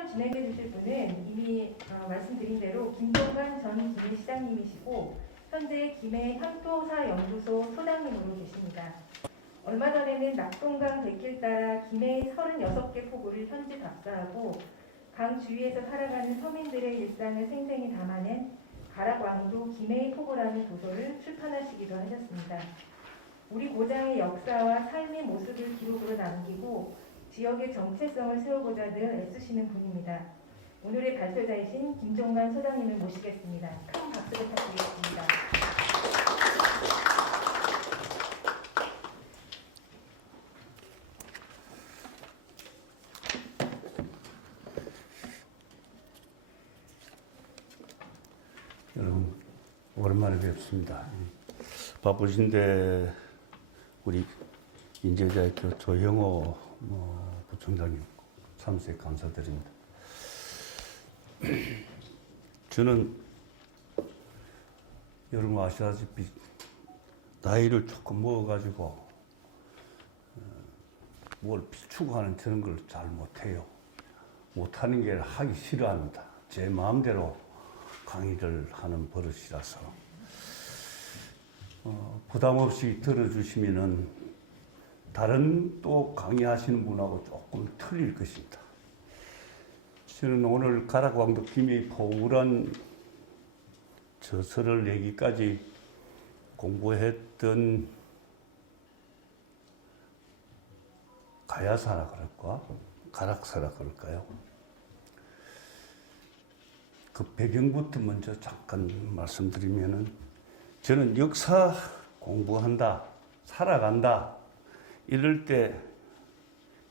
토론을 진행해 주실 분은 이미 말씀드린 대로 김종관 전 김해시장님이시고 현재 김해 향토사연구소 소장님으로 계십니다. 얼마 전에는 낙동강 대길 따라 김해의 36개 포구를 현지 답사하고 강 주위에서 살아가는 서민들의 일상을 생생히 담아낸 가락왕도 김해의 포구라는 도서를 출판하시기도 하셨습니다. 우리 고장의 역사와 삶의 모습을 기록으로 남기고 지역의 정체성을 세우고자 늘 애쓰시는 분입니다. 오늘의 발표자이신 김종관 소장님을 모시겠습니다. 큰 박수 부탁드리겠습니다. 여러분 오랜만에 뵙습니다. 바쁘신데 우리 인재자의 조형호 부총장님 참석에 감사드립니다. 저는 여러분 아시다시피 나이를 조금 먹어가지고 뭘 비추고하는 저런 걸 잘 못해요. 못하는 게 하기 싫어합니다. 제 마음대로 강의를 하는 버릇이라서 부담 없이 들어주시면은 다른 또 강의하시는 분하고 조금 틀릴 것입니다. 저는 오늘 가락왕도 김해의 포구란 저서를 내기까지 공부했던 가야사라 그럴까? 가락사라 그럴까요? 그 배경부터 먼저 잠깐 말씀드리면은 저는 역사 공부한다, 살아간다 이럴 때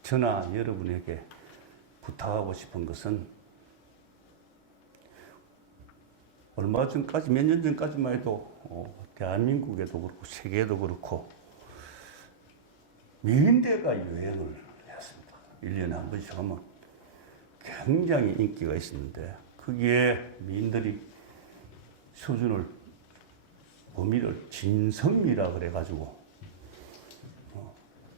저나 여러분에게 부탁하고 싶은 것은 얼마 전까지 몇 년 전까지만 해도 대한민국에도 그렇고 세계에도 그렇고 미인대가 유행을 했습니다. 1년에 한 번씩 하면 굉장히 인기가 있었는데 거기에 미인들이 수준을 범위를 진선미라 그래가지고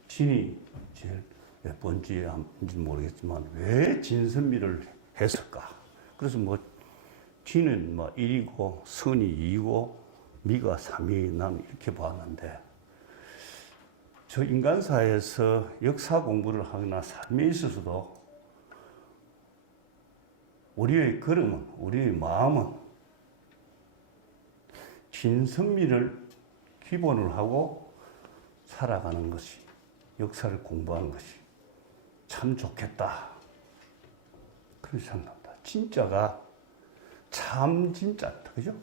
진이 제일 몇 번째인지 모르겠지만 왜 진선미를 했을까? 그래서 진은 1이고 선이 2이고 미가 3이 난 이렇게 봤는데 저 인간사에서 역사 공부를 하거나 삶에 있어서도 우리의 걸음은, 우리의 마음은 진선미를 기본으로 하고 살아가는 것이, 역사를 공부하는 것이 참 좋겠다. 그런 생각합니다. 진짜가 참 진짜다. 그죠?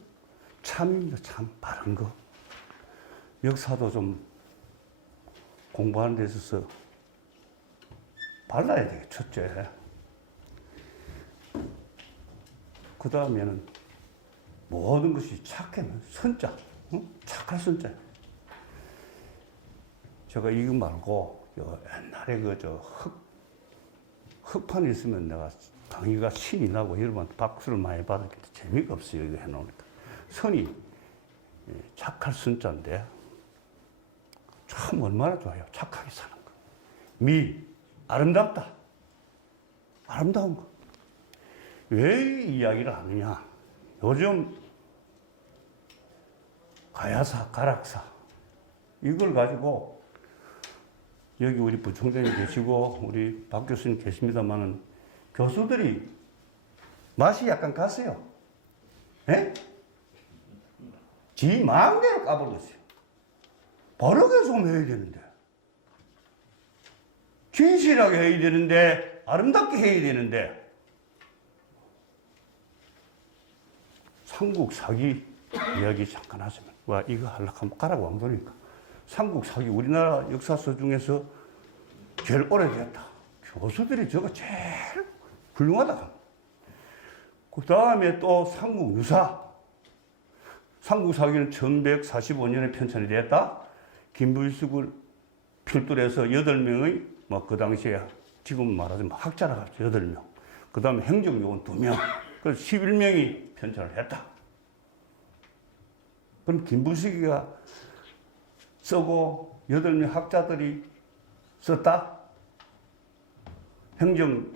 참입니다. 참 바른 거. 역사도 좀 공부하는 데 있어서 발라야 되겠죠. 첫째. 그 다음에는 모든 것이 착하면 선자, 착할 선자. 제가 이거 말고 옛날에 흑판이 있으면 내가 강의가 신이 나고 여러분한테 박수를 많이 받았기 때문에 재미가 없어요. 이거 해놓으니까. 선이 착할 선자인데 참 얼마나 좋아요. 착하게 사는 거. 미, 아름답다. 아름다운 거. 왜 이 이야기를 하느냐? 요즘 가야사, 가락사 이걸 가지고 여기 우리 부총장님 계시고 우리 박 교수님 계십니다만은 교수들이 맛이 약간 갔어요. 예? 지 마음대로 까불었어요. 바르게 좀 해야 되는데, 진실하게 해야 되는데, 아름답게 해야 되는데. 삼국 사기 이야기 잠깐 하시면, 와, 이거 하려고 하면 가락왕도니까. 삼국 사기 우리나라 역사서 중에서 제일 오래됐다. 교수들이 저거 제일 훌륭하다. 그 다음에 또 삼국 유사. 삼국 사기는 1145년에 편찬이 됐다. 김부일숙을 필두로 해서 8명의, 그 당시에 지금 말하자면 학자라 하죠. 8명. 그 다음에 행정요원 2명. 그래서 11명이 편찬을 했다. 그럼 김부식이가 쓰고 8명 학자들이 썼다? 행정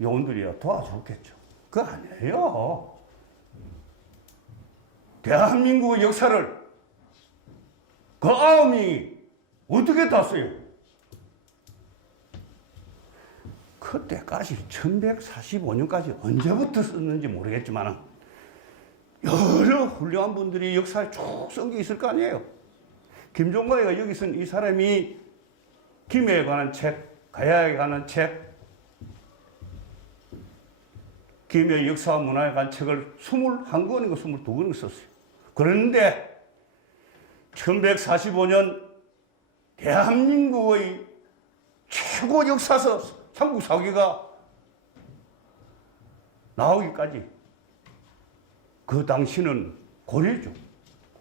요원들이 도와줬겠죠. 그거 아니에요. 대한민국의 역사를 그 9명이 어떻게 땄어요? 그때까지 1145년까지 언제부터 썼는지 모르겠지만 여러 훌륭한 분들이 역사에 쭉 쓴 게 있을 거 아니에요. 김종가이가 여기 쓴 이 사람이 김해에 관한 책, 가야에 관한 책, 김해 역사와 문화에 관한 책을 21권이고 22권을 썼어요. 그런데 1145년 대한민국의 최고 역사서 삼국사기가 나오기까지 그 당시는 고려죠.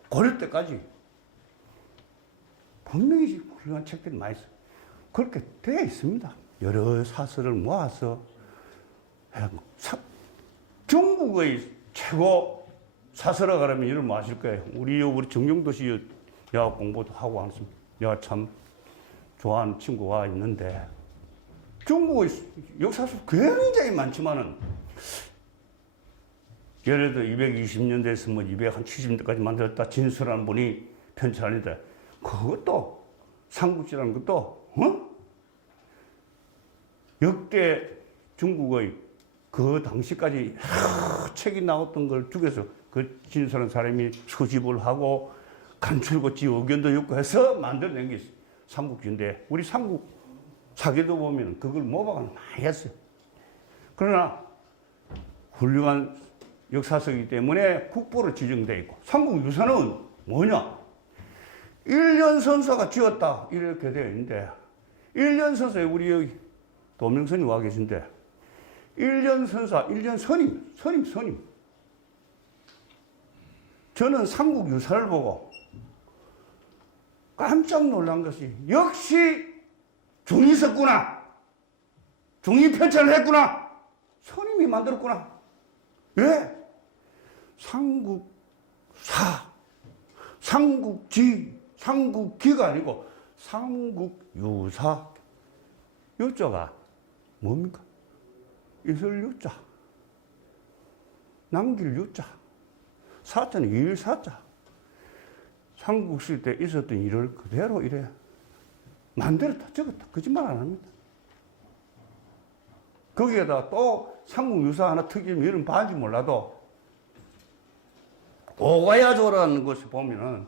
고려 때까지 분명히 훌륭한 책들이 많이 있어요. 그렇게 되어 있습니다. 여러 사설을 모아서 중국의 최고 사설가 그러면 이름 아실 거예요. 우리 정경도시 여학 공부도 하고 하습니다. 내가 참 좋아하는 친구가 있는데 중국의 역사서 굉장히 많지만은 예를 들어 220년대에서 뭐 270년대까지 만들었다 진설하는 분이 편찬하는데 그것도 삼국지라는 것도 역대 중국의 그 당시까지 책이 나왔던 걸 죽여서 그 진설한 사람이 수집을 하고 간출고지 의견도 엮고 해서 만들어낸 게 삼국지인데 우리 삼국 사기도 보면 그걸 모방을 많이 했어요. 그러나 훌륭한 역사서이기 때문에 국보로 지정되어 있고 삼국유사는 뭐냐? 일련선사가 지었다 이렇게 되어 있는데 일련선사에 우리 여기 도명선이 와 계신데 일련선사, 일련선임, 선임. 저는 삼국유사를 보고 깜짝 놀란 것이 역시 중이 썼구나. 중이 편찬을 했구나. 선임이 만들었구나. 왜? 삼국사, 삼국지, 삼국기가 아니고 삼국유사. 유자가 뭡니까? 있을 유자, 남길 유자, 사자는 일사자. 삼국시 때 있었던 일을 그대로 이래 만들었다, 적었다. 거짓말 안 합니다. 거기에다 또 삼국유사 하나 특이한 이름 봐지 몰라도 오가야조라는 것을 보면은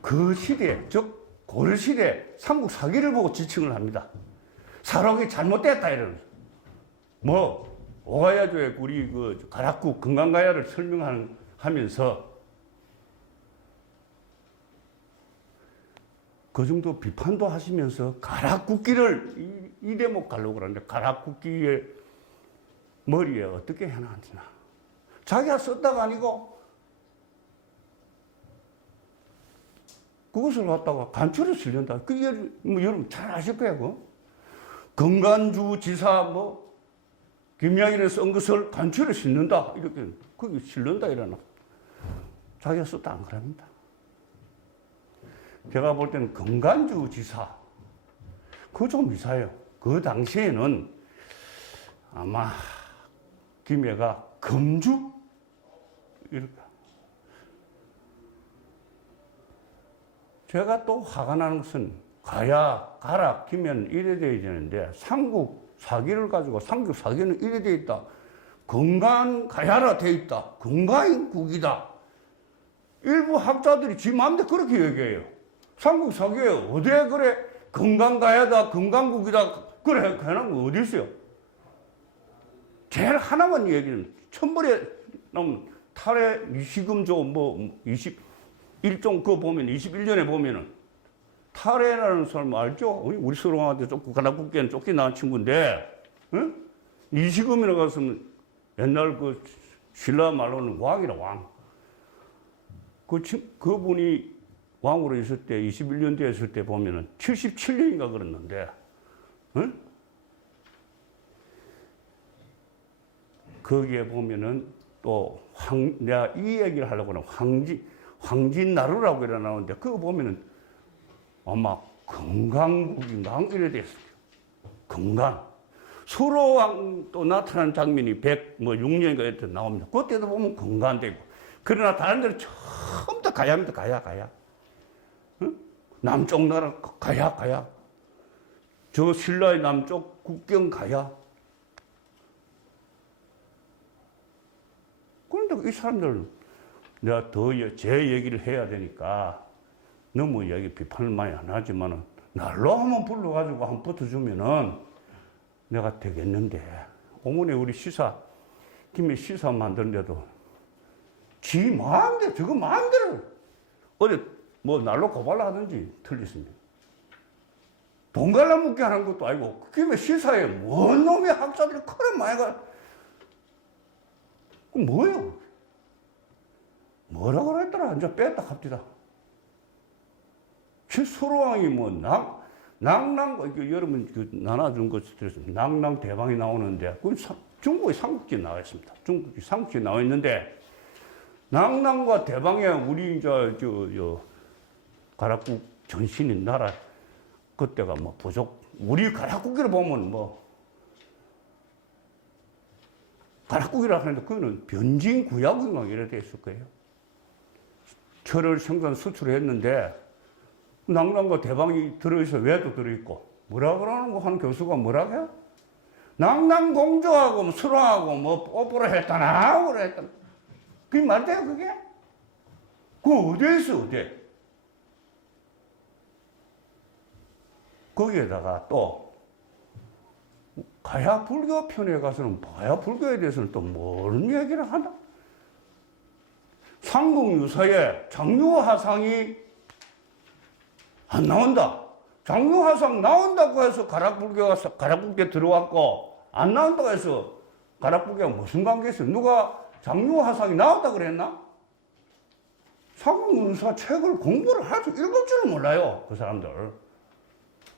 그 시대, 즉 고려시대 삼국사기를 보고 지칭을 합니다. 사록이 잘못됐다 이러는. 뭐 오가야조의 우리 그 가락국 건강가야를 설명하면서 그 정도 비판도 하시면서 가락국기를 이 대목 가려고 그러는데 가락국기의 머리에 어떻게 해놨나. 자기가 썼다가 아니고 그것을 갖다가 간추려 쓰려다. 그게 뭐 여러분 잘 아실 거예요. 그거. 건간주 지사 뭐 김양일이 쓴 것을 간추려 싣는다. 이렇게 그게 실른다 이러나. 자기가 썼다 안 그럽니다. 제가 볼 때는 건간주 지사 그거 좀 이상해요. 그 당시에는 아마 김해가 금주 이렇게. 제가 또 화가 나는 것은 가야, 가락, 김해는 이래 되어야 되는데 삼국 사기를 가지고 삼국 사기는 이래 되어 있다. 건강 가야라 되어 있다. 건강국이다. 일부 학자들이 지 마음대로 그렇게 얘기해요. 삼국 사기에 어디에 그래 건강 가야다, 건강국이다 그래 해놓은 거 어디 있어요? 제일 하나만 얘기는 천벌에 나오는 탈의 이시금조 뭐 21종 그거 보면 21년에 보면은 탈해라는 사람 알죠? 우리 서로한테 쫓고 가락국기에는 쫓겨나온 친구인데, 응? 이시금이라고 했으면 옛날 그 신라 말로는 왕이라 왕. 그분이 왕으로 있을 때 21년대에 있을 때 보면은 77년인가 그랬는데, 응? 거기에 보면은 또 내가 이 얘기를 하려고 하는 황진나루라고 이래 나오는데 그거 보면은 아마 건강국인가 이래 됐어요. 건강. 수로왕 또 나타난 장면이 106년인가 때 나옵니다. 그때도 보면 건강되고. 그러나 다른 데는 처음부터 가야입니다. 가야. 응? 남쪽 나라 가야. 저 신라의 남쪽 국경 가야. 그런데 이 사람들은 내가 더 제 얘기를 해야 되니까 너무 여기 비판을 많이 안 하지만은 날로 한번 불러가지고 한번 붙어주면은 내가 되겠는데 어머니 우리 김에 시사 만드는데도 지 마음대로 저거 마음대로 어디 뭐 날로 고발을 하든지 틀렸습니다. 돈 갈라먹게 하는 것도 아니고 김에 시사에 뭔 놈의 학자들이 그런 많이 가 그 뭐예요? 뭐라 그랬더라? 이제 뺐다 갑디다. 수로왕이 뭐 여러분 나눠준 것 들었습니다. 낭낭 대방이 나오는데 그 중국의 삼국지에 나와 있습니다. 중국의 삼국지에 나와 있는데 낭낭과 대방에 우리 가락국 전신인 나라 그때가 뭐 부족 우리 가락국이라 보면 뭐 가락국이라 하는데 그거는 변진구약인가 이래 돼 있을 거예요. 철을 생산 수출했는데 낭낭과 대방이 들어있어 왜도 들어있고 뭐라 그러는 거 한 교수가 뭐라 해요? 낭낭공주하고 수로하고 뭐 뽀뽀를 했다나 그래 했다나 그게 말돼요 그게? 그거 어디에 있어 어디? 거기에다가 또 가야 불교 편에 가서는 가야 불교에 대해서는 또 뭐는 얘기를 하나? 삼국유사에 장유화상이 안 나온다. 장유화상 나온다고 해서 가락불교에 들어왔고 안 나온다고 해서 가락불교가 무슨 관계 있어요? 누가 장유화상이 나왔다 그랬나? 삼국유사 책을 공부를 할 수 읽을 줄은 몰라요. 그 사람들.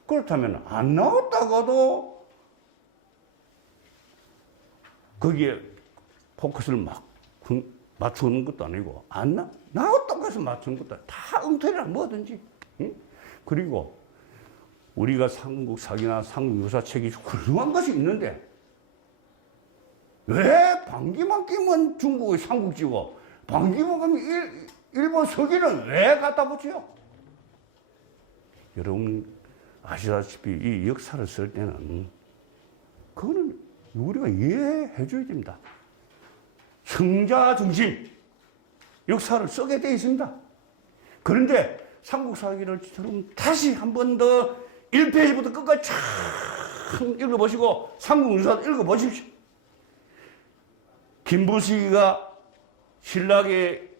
그렇다면 안 나왔다가도 거기에 포커스를 막 맞추는 것도 아니고 나왔다고 해서 맞추는 것도 아니고 다 엉터리라 뭐든지. 응? 그리고 우리가 삼국사기나 삼국유사 책이 훌륭한 것이 있는데 왜 방귀만 끼면 중국의 삼국지고 방귀만 끼면 일본 서기는 왜 갖다 붙여요? 여러분 아시다시피 이 역사를 쓸 때는 그거는 우리가 이해해 줘야 됩니다. 성자 중심 역사를 쓰게 되어 있습니다. 그런데 삼국사기를처럼 다시 한 번 더 1페이지부터 끝까지 쫙 읽어보시고 삼국유사도 읽어보십시오. 김부식이가 신라의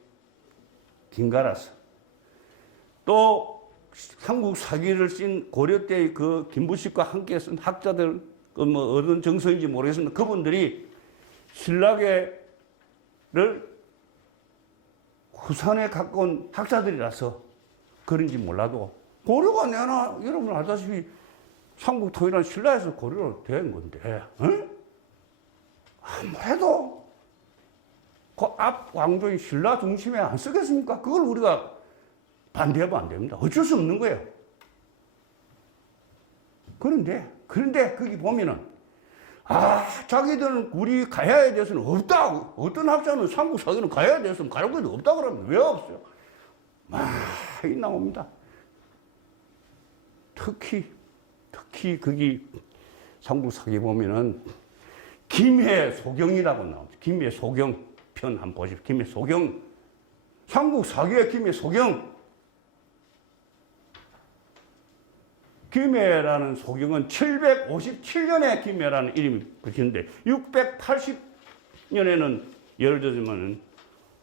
김가라서 또 삼국사기를 쓴 고려 때의 그 김부식과 함께 쓴 학자들 뭐 어떤 정서인지 모르겠습니다. 그분들이 신라계를 후산에 가까운 학자들이라서 그런지 몰라도 고려가 내나 여러분 알다시피 삼국통일은 신라에서 고려로 된 건데 응? 아무래도 그 앞 왕조인 신라 중심에 안 쓰겠습니까? 그걸 우리가 반대하면 안 됩니다. 어쩔 수 없는 거예요. 그런데 거기 보면은 자기들은 우리 가야에 대해서는 없다. 어떤 학자는 삼국사기는 가야에 대해서는 가르쳐도 없다 그러면 왜 없어요? 많이 나옵니다. 특히 거기 삼국사기 보면은 김해소경이라고 나옵니다. 김해소경 편 한번 보십시오. 김해소경 삼국사기의 김해소경 김해라는 소경은 757년에 김해라는 이름이 붙이는데 680년에는 예를 들자면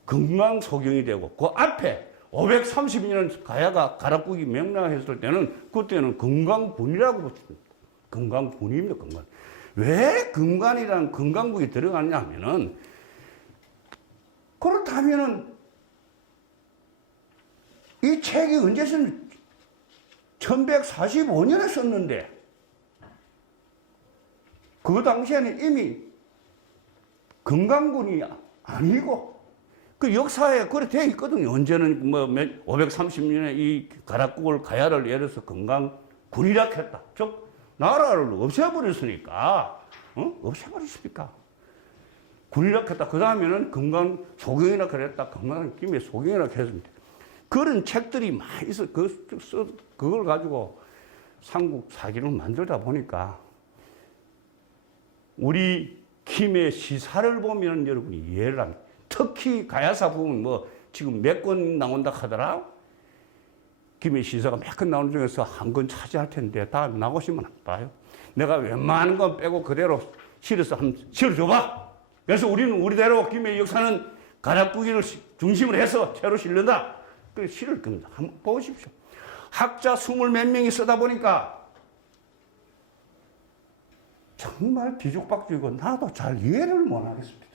금강소경이 되고 그 앞에 532년 가야가 가락국이 명랑했을 때는 그때는 금강군이라고 붙입니다. 금강군입니다. 금강. 왜 금강이라는 금강국이 들어갔냐 하면은 그렇다면은 이 책이 언제 썼는지 1145년에 썼는데 그 당시에는 이미 금강군이 아니고 그 역사에 그렇게 되어 있거든요. 언제는 뭐 530년에 이 가락국을 가야를 예를 들어서 금강군이라 했다. 즉 나라를 없애버렸으니까, 없애버렸으니까. 군력했다. 그 다음에는 건강 소경이라 그랬다. 건강 김에 소경이라 했습니다. 그런 책들이 많이 있어. 그걸 가지고 삼국 사기를 만들다 보니까 우리 김의 시사를 보면 여러분이 이해를 합니다. 특히 가야사 부분 뭐 지금 몇 권 나온다 하더라. 김의 시사가 몇 권 나오는 중에서 한 권 차지할 텐데 다 나오시면 안 봐요. 내가 웬만한 건 빼고 그대로 실어서 한번 실어줘봐. 그래서 우리는 우리대로 김의 역사는 가락구기를 중심으로 해서 새로 실른다. 그 실을 겁니다. 한번 보십시오. 학자 20몇 명이 쓰다 보니까 정말 뒤죽박죽이고 나도 잘 이해를 못 하겠습니다.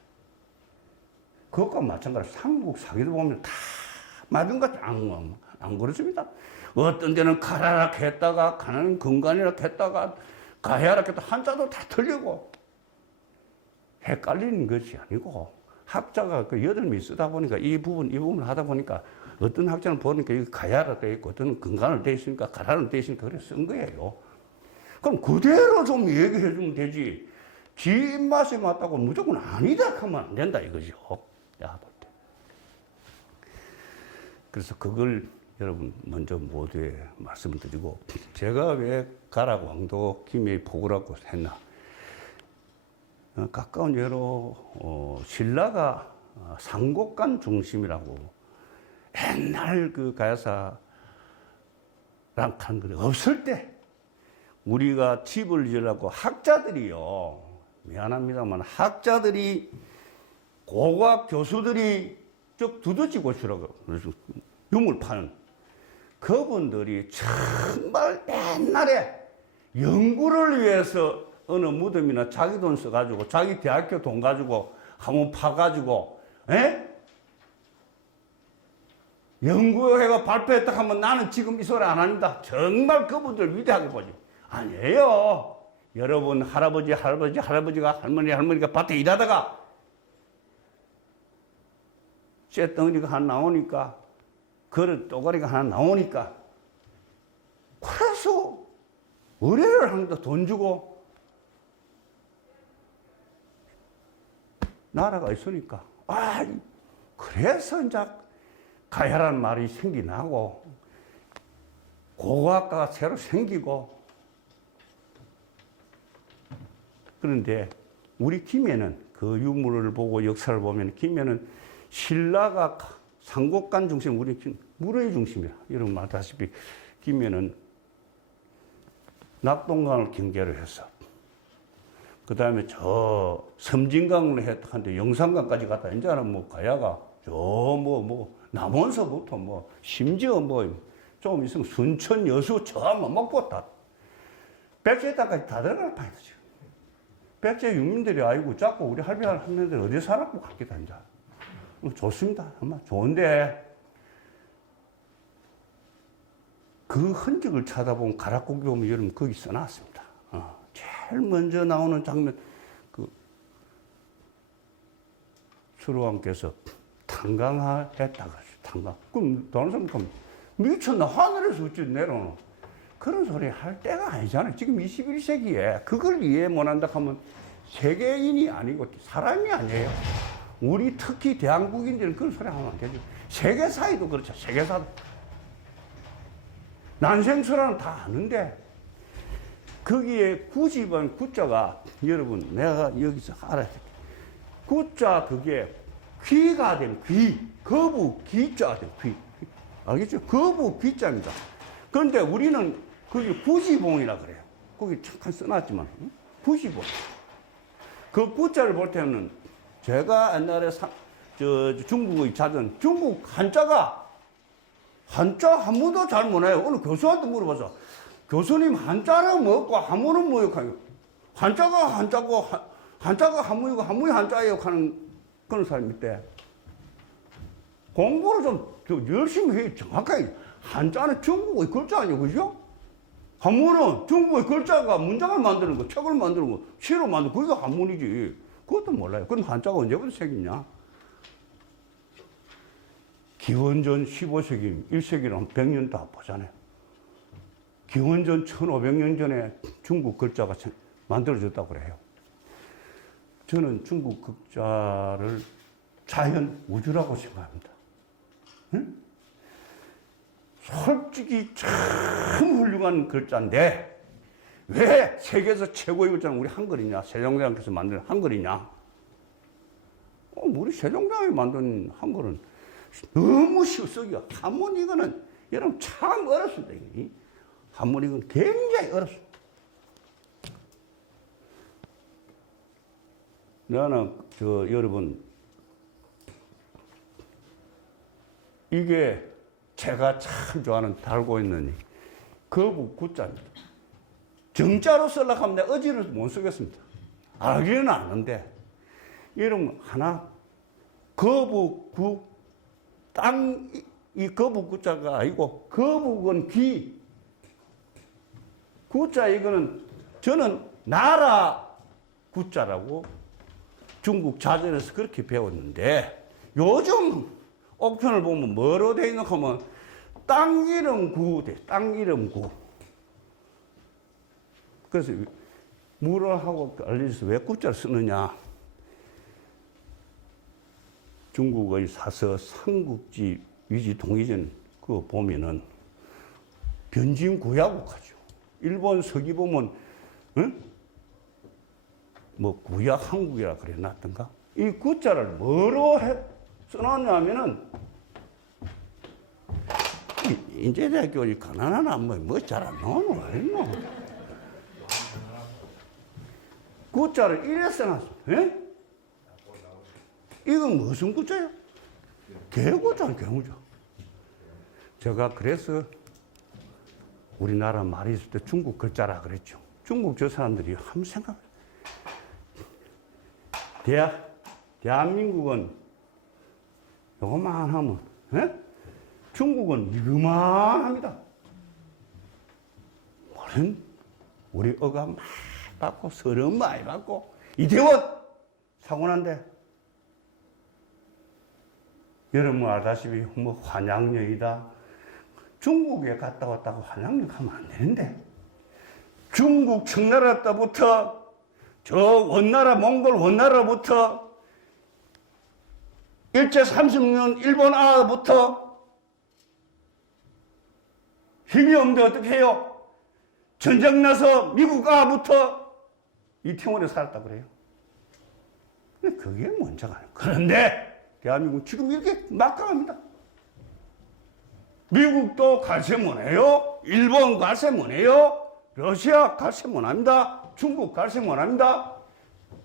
그것과 마찬가지로 삼국 사기도 보면 다 맞은 것 안 그렇습니다. 어떤 데는 가라락 했다가 가는 건간이라 했다가 가야라 했다 한자도 다 틀리고 헷갈리는 것이 아니고 학자가 그 8명이 쓰다 보니까 이 부분을 하다 보니까 어떤 학자는 보니까 이거 가야라 돼 있고 어떤 건간을 돼 있으니까 가라는 돼 있으니까 그래 쓴 거예요. 그럼 그대로 좀 얘기해 주면 되지. 지 입맛에 맞다고 무조건 아니다 하면 안 된다 이거죠. 야, 볼 때. 그래서 그걸 여러분 먼저 모두에 말씀을 드리고 제가 왜 가락왕도 김해의 포구라고 했나. 가까운 예로 신라가 상곡간 중심이라고 옛날 그 가야사랑 하는 거 없을 때 우리가 집을 지으려고 학자들이요. 미안합니다만 학자들이 고고학 교수들이 쭉 두더지고 주라고 그래서 유물 파는 그분들이 정말 옛날에 연구를 위해서 어느 무덤이나 자기 돈 써가지고 자기 대학교 돈 가지고 한번 파가지고 연구회가 발표했다 하면 나는 지금 이 소리 안 합니다. 정말 그분들 위대하게 보지. 아니에요. 여러분 할아버지가 할머니가 밭에 일하다가 쇳덩어리가 하나 나오니까 그릇 또가리가 하나 나오니까 그래서 의뢰를 하는데 돈 주고 나라가 있으니까 그래서 이제 가야라는 말이 생기나고 고고학과가 새로 생기고 그런데 우리 김해는 그 유물을 보고 역사를 보면 김해는 신라가 상곡간 중심, 우리 물의 중심이라. 여러분 알다시피 김해는 낙동강을 경계로 해서 그 다음에 저 섬진강을 했는데 영산강까지 갔다 이제는 뭐 가야가 저 남원서부터 심지어 좀 있으면 순천 여수 저 먹고 다 백제에다까지 다 들어갈 판이죠 지금. 백제 유민들이 아이고 자꾸 우리 할배할 할머니들 어디 살았고 같기도 한다. 좋습니다. 정말 좋은데 그 흔적을 찾아보면 가락고기 보면 여러분 거기 써놨습니다. 제일 먼저 나오는 장면 그 수로왕께서 탄강했다 그러죠. 탄강. 그럼 다른 사람 그럼 미쳤나 하늘에서 어찌 내려오노. 그런 소리 할 때가 아니잖아요. 지금 21세기에 그걸 이해 못한다 하면 세계인이 아니고 사람이 아니에요. 우리 특히 대한국인들은 그런 소리 하면 안 되죠. 세계사에도 그렇죠. 세계사도. 난생수라는 다 아는데 거기에 구집은 구자가 여러분 내가 여기서 알아야 돼. 구자 그게 귀가 된 귀. 거부 귀자가 된 귀. 알겠죠? 거부 귀자입니다. 그런데 우리는 거기 구지봉이라 그래요. 거기 잠깐 써놨지만 구지봉. 그 구자를 볼 때는 제가 옛날에 중국의 찾은 중국 한자 한문도 잘 못해요. 어느 교수한테 물어봐서 교수님 한자는 뭐고 한문은 뭐요? 한자가 한자고 한자가 한문이고 한문이 한자예요 하는 그런 사람이 있대. 공부를 좀 열심히 해. 정확하게 한자는 중국의 글자 아니에요, 그죠? 한문은 중국의 글자가 문장을 만드는 거, 책을 만드는 거, 시를 만드는 거, 그게 한문이지. 그것도 몰라요. 그럼 한자가 언제부터 생겼냐? 기원전 15세기, 1세기는 100년 다 보잖아요. 기원전 1500년 전에 중국 글자가 만들어졌다고 그래요. 저는 중국 글자를 자연 우주라고 생각합니다. 응? 솔직히 참 훌륭한 글자인데 왜 세계에서 최고의 글자는 우리 한글이냐? 세종대왕께서 만든 한글이냐? 우리 세종대왕이 만든 한글은 너무 쉬워 쓰기가. 한문 이거는 여러분 참 어렵습니다. 한문 이건 굉장히 어렵습니다. 나는 여러분 이게 제가 참 좋아하는 달고 있는 거북 구자입니다. 정자로 쓰려고 하면 내가 어지를 못 쓰겠습니다. 알기는 아는데 여러분 하나 거북구 땅 이 거북 구자가 아니고 거북은 귀 구자 이거는 저는 나라 구자라고 중국 자전에서 그렇게 배웠는데 요즘 옥편을 보면 뭐로 되어 있는 하면 땅 이름 구 돼. 땅 이름 구. 그래서 뭐라 하고 알려줘서 왜 구자를 쓰느냐. 중국의 사서 삼국지 위지 통일전 그거 보면은 변진구야국하죠. 일본 서기 보면 응? 뭐 구약 한국이라 그래 놨던가? 이 구자를 뭐로 써놨냐면은 인제대학교 가난한 뭐 잘 안 나오는 거 아니노? 구자를 이래 써놨어. 예? 이건 무슨 구자예요? 개구자, 개구자. 제가 그래서 우리나라 말이 있을 때 중국 글자라 그랬죠. 중국 저 사람들이 한번 생각해. 대한민국은 요것만 하면, 에? 중국은 이거만합니다. 우리 어가 많이 받고, 서름 많이 받고, 이태원 사고난데, 여러분 알다시피 뭐 환양여이다. 중국에 갔다 왔다고 환양여 가면 안 되는데, 중국 청나라 때부터 저 원나라 몽골 원나라부터 일제 30년 일본 아부터 힘이 없는데 어떻게 해요? 전쟁 나서 미국 아부터 이태원에 살았다 그래요. 그게 문제가 아니에요. 그런데 대한민국 지금 이렇게 막강합니다. 미국도 갈세 못해요. 일본 갈세 못해요. 러시아 갈세 못합니다. 중국 갈세 못합니다.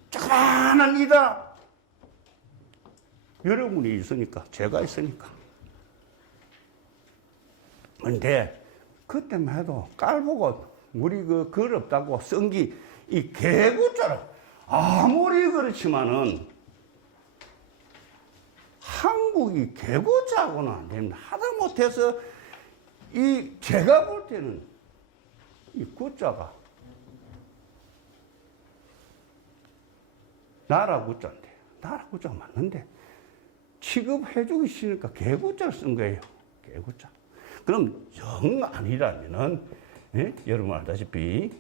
조그만한 이다. 여러분이 있으니까, 제가 있으니까. 근데 그때만 해도 깔보고 우리 글 없다고 쓴기 이 개구자를 아무리 그렇지만은 한국이 개구자고는 안 됩니다. 하다 못해서 제가 볼 때는 이 구자가 나라 구자인데, 나라 구자가 맞는데 취급해주기 싫으니까 개구자를 쓴 거예요. 개구자. 그럼 영 아니라면은, 예? 여러분 알다시피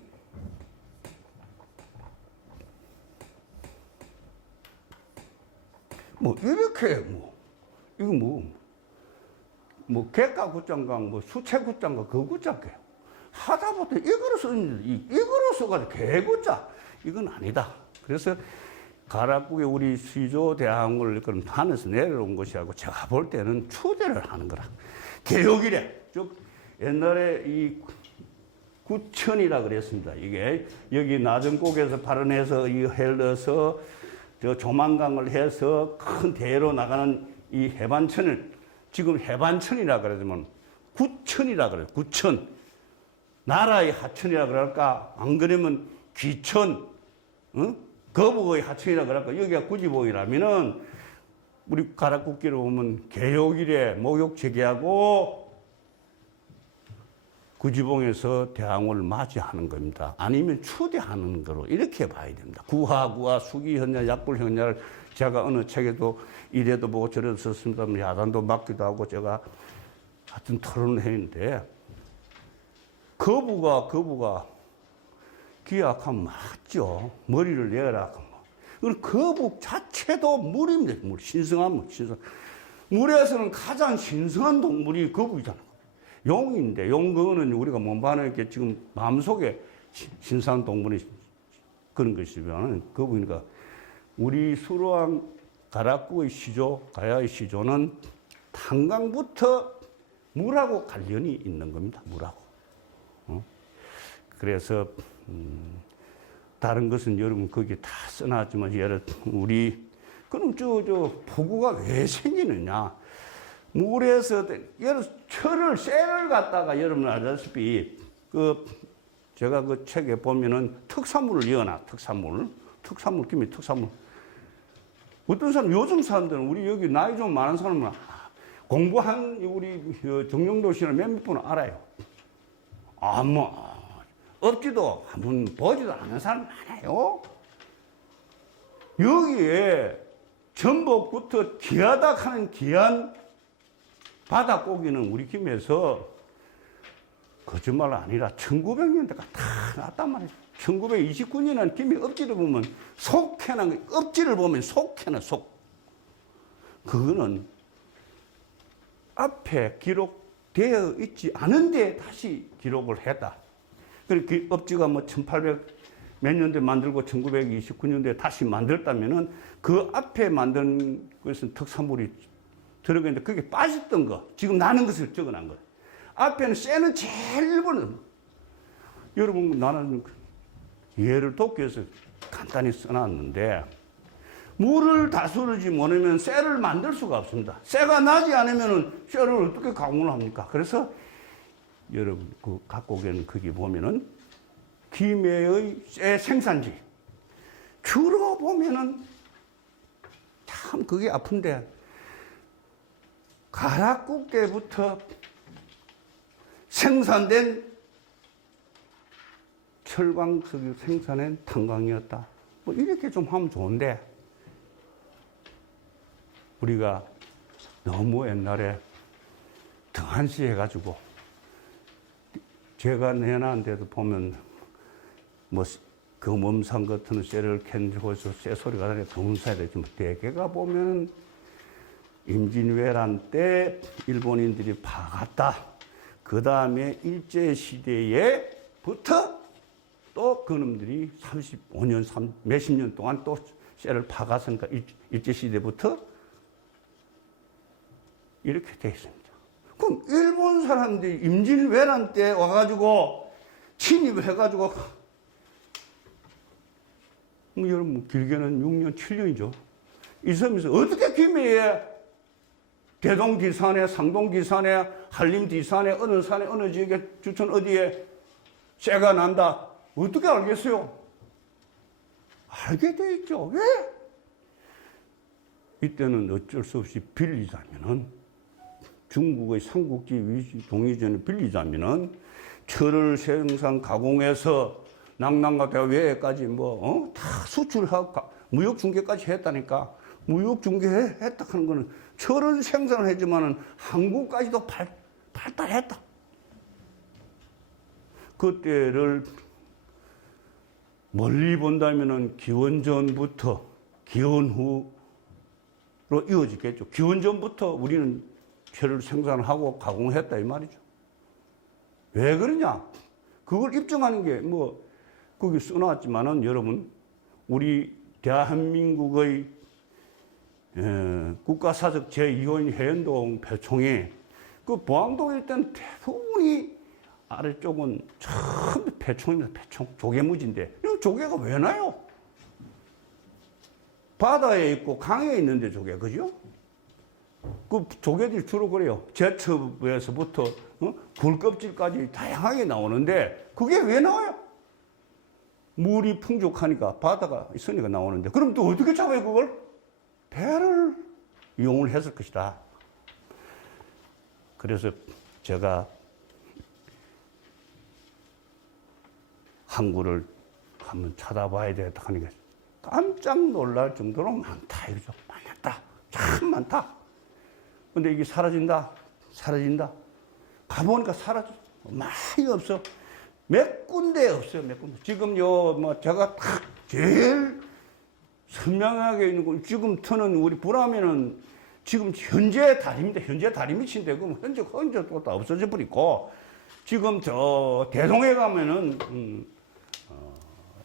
뭐 이렇게 이거 뭐 객가 구자인가 뭐 수채 구자인가 그 구자게요. 하다못해 이거로 쓰는 이거로 써가지고 개구자 이건 아니다. 그래서 가락국에 우리 시조대왕을 그럼 하늘에서 내려온 것이하고 제가 볼 때는 추대를 하는 거라. 개혁이래. 즉 옛날에 이 구천이라 그랬습니다. 이게 여기 낮은 곳에서 발원해서 이 헬러서 저 조만강을 해서 큰 대로 나가는 이 해반천을 지금 해반천이라 그러지만 구천이라 그래요. 구천. 나라의 하천이라 그럴까? 안 그러면 귀천, 응? 거북의 하천이라 그럴까? 여기가 구지봉이라면은 우리 가락국기로 보면 개요일에 목욕 제기하고 구지봉에서 대왕을 맞이하는 겁니다. 아니면 추대하는 거로 이렇게 봐야 됩니다. 구하, 수기현냐, 약불현냐를 제가 어느 책에도 이래도 보고 저래도 썼습니다. 야단도 맞기도 하고 제가 하여튼 토론을 했는데 거부가 기약하면 맞죠. 머리를 내라. 그럼 거북 자체도 물입니다. 물, 신성한 물, 신성. 물에서는 가장 신성한 동물이 거북이잖아. 용인데, 용 그거는 우리가 몸반에 지금 마음속에 신성한 동물이 그런 것이면 거북이니까 우리 수로왕 가락구의 시조, 가야의 시조는 탄광부터 물하고 관련이 있는 겁니다. 물하고. 그래서 다른 것은 여러분 거기 다 써놨지만 우리 그럼 저 폭우가 왜 생기느냐? 물에서 철을 쇠를 갖다가 여러분 알다시피 제가 그 책에 보면은 특산물을 이어놔. 특산물 김이 특산물. 어떤 사람 요즘 사람들은 우리 여기 나이 좀 많은 사람은 공부한 우리 정영도 씨는 몇몇 분은 알아요. 없지도 한번 보지도 않은 사람 많아요. 여기에 전복부터 귀하다 하는 귀한 바닷고기는 우리 김에서 거짓말 아니라 1900년대가 다 났단 말이에요. 1929년에는 김이 엎지를 보면 속해난 엎지를 보면 속해나 속. 그거는 앞에 기록되어 있지 않은데 다시 기록을 했다. 그 엎지가 1800 몇 년대 만들고 1929년대에 다시 만들었다면은 그 앞에 만든 것은 특산물이 들어가는데 그게 빠졌던 거, 지금 나는 것을 적어놓은 거. 앞에는 쇠는 제일 일본은. 여러분, 나는 예를 돕기 위해서 간단히 써놨는데, 물을 다스리지 못하면 쇠를 만들 수가 없습니다. 쇠가 나지 않으면 쇠를 어떻게 가공을 합니까? 그래서 여러분, 그 각국에는 거기 보면은 김해의 쇠 생산지. 주로 보면은 참 그게 아픈데, 가락국 때부터 생산된 철광석이 생산한 탄광이었다. 뭐 이렇게 좀 하면 좋은데, 우리가 너무 옛날에 등한시 해가지고, 제가 내놓은 데도 보면, 금엄산 같은 쇠를 캔주고 쇠 소리가 나니까 금엄산이 되지만, 대개가 보면, 임진왜란 때 일본인들이 파갔다. 그 다음에 일제시대에부터 또 그놈들이 35년, 몇십 년 동안 또 쇠를 파갔으니까 일제시대부터 이렇게 돼 있습니다. 그럼 일본 사람들이 임진왜란 때 와가지고 침입해가지고 여러분 길게는 6년, 7년이죠. 이 섬에서 어떻게 김해에 대동디산에, 상동디산에, 한림디산에, 어느 산에, 어느 지역에, 주천 어디에 쇠가 난다. 어떻게 알겠어요? 알게 돼 있죠. 왜? 이때는 어쩔 수 없이 빌리자면은, 중국의 삼국지 위시 동의전을 빌리자면은, 철을 생산 가공해서 낙랑과 외에까지 다 수출하고 무역 중개까지 했다니까. 무역 중개했다 하는 거는 철을 생산을 했지만은 한국까지도 발달했다. 그때를 멀리 본다면은 기원전부터 기원후로 이어지겠죠. 기원전부터 우리는 철을 생산하고 가공했다 이 말이죠. 왜 그러냐? 그걸 입증하는 게 거기 써놨지만은 여러분, 우리 대한민국의 국가사적 제2호인 해연동 배총이 그 보항동에 있던 대부분이 아래쪽은 전부 배총입니다. 배총. 조개무지인데. 이 조개가 왜 나요? 바다에 있고 강에 있는데 조개, 그죠? 그 조개들이 주로 그래요. 제첩에서부터 굴껍질까지 다양하게 나오는데 그게 왜 나와요? 물이 풍족하니까 바다가 있으니까 나오는데 그럼 또 어떻게 잡아요 그걸? 배를 이용을 했을 것이다. 그래서 제가 항구를 한번 찾아봐야 되겠다 하니까 깜짝 놀랄 정도로 많다 이러죠. 많다. 참 많다. 근데 이게 사라진다. 가보니까 사라져. 많이 없어. 몇 군데 없어요, 몇 군데. 지금 뭐 제가 딱 제일 선명하게 있는 건 지금 터는 우리 불암에는 지금 현재 다리입니다. 현재 다리 밑인데 그럼 현재 또 다 없어져 버리고 지금 저 대동에 가면은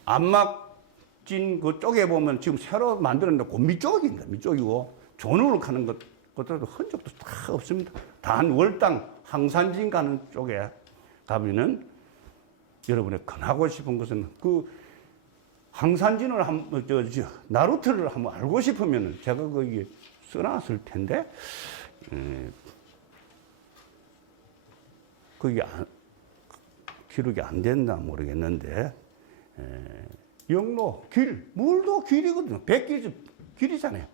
안막진 그쪽에 보면 지금 새로 만들었는데 그 밑쪽입니다. 밑쪽이고 존으로 가는 것들도 흔적도 다 없습니다. 단 월당 항산진 가는 쪽에 가면은 여러분이 권하고 싶은 것은 그 항산진을 나루트를 한번 알고 싶으면은 제가 거기 써놨을 텐데 그게 기록이 안 됐나 모르겠는데 영로 길 물도 길이거든요. 길이잖아요.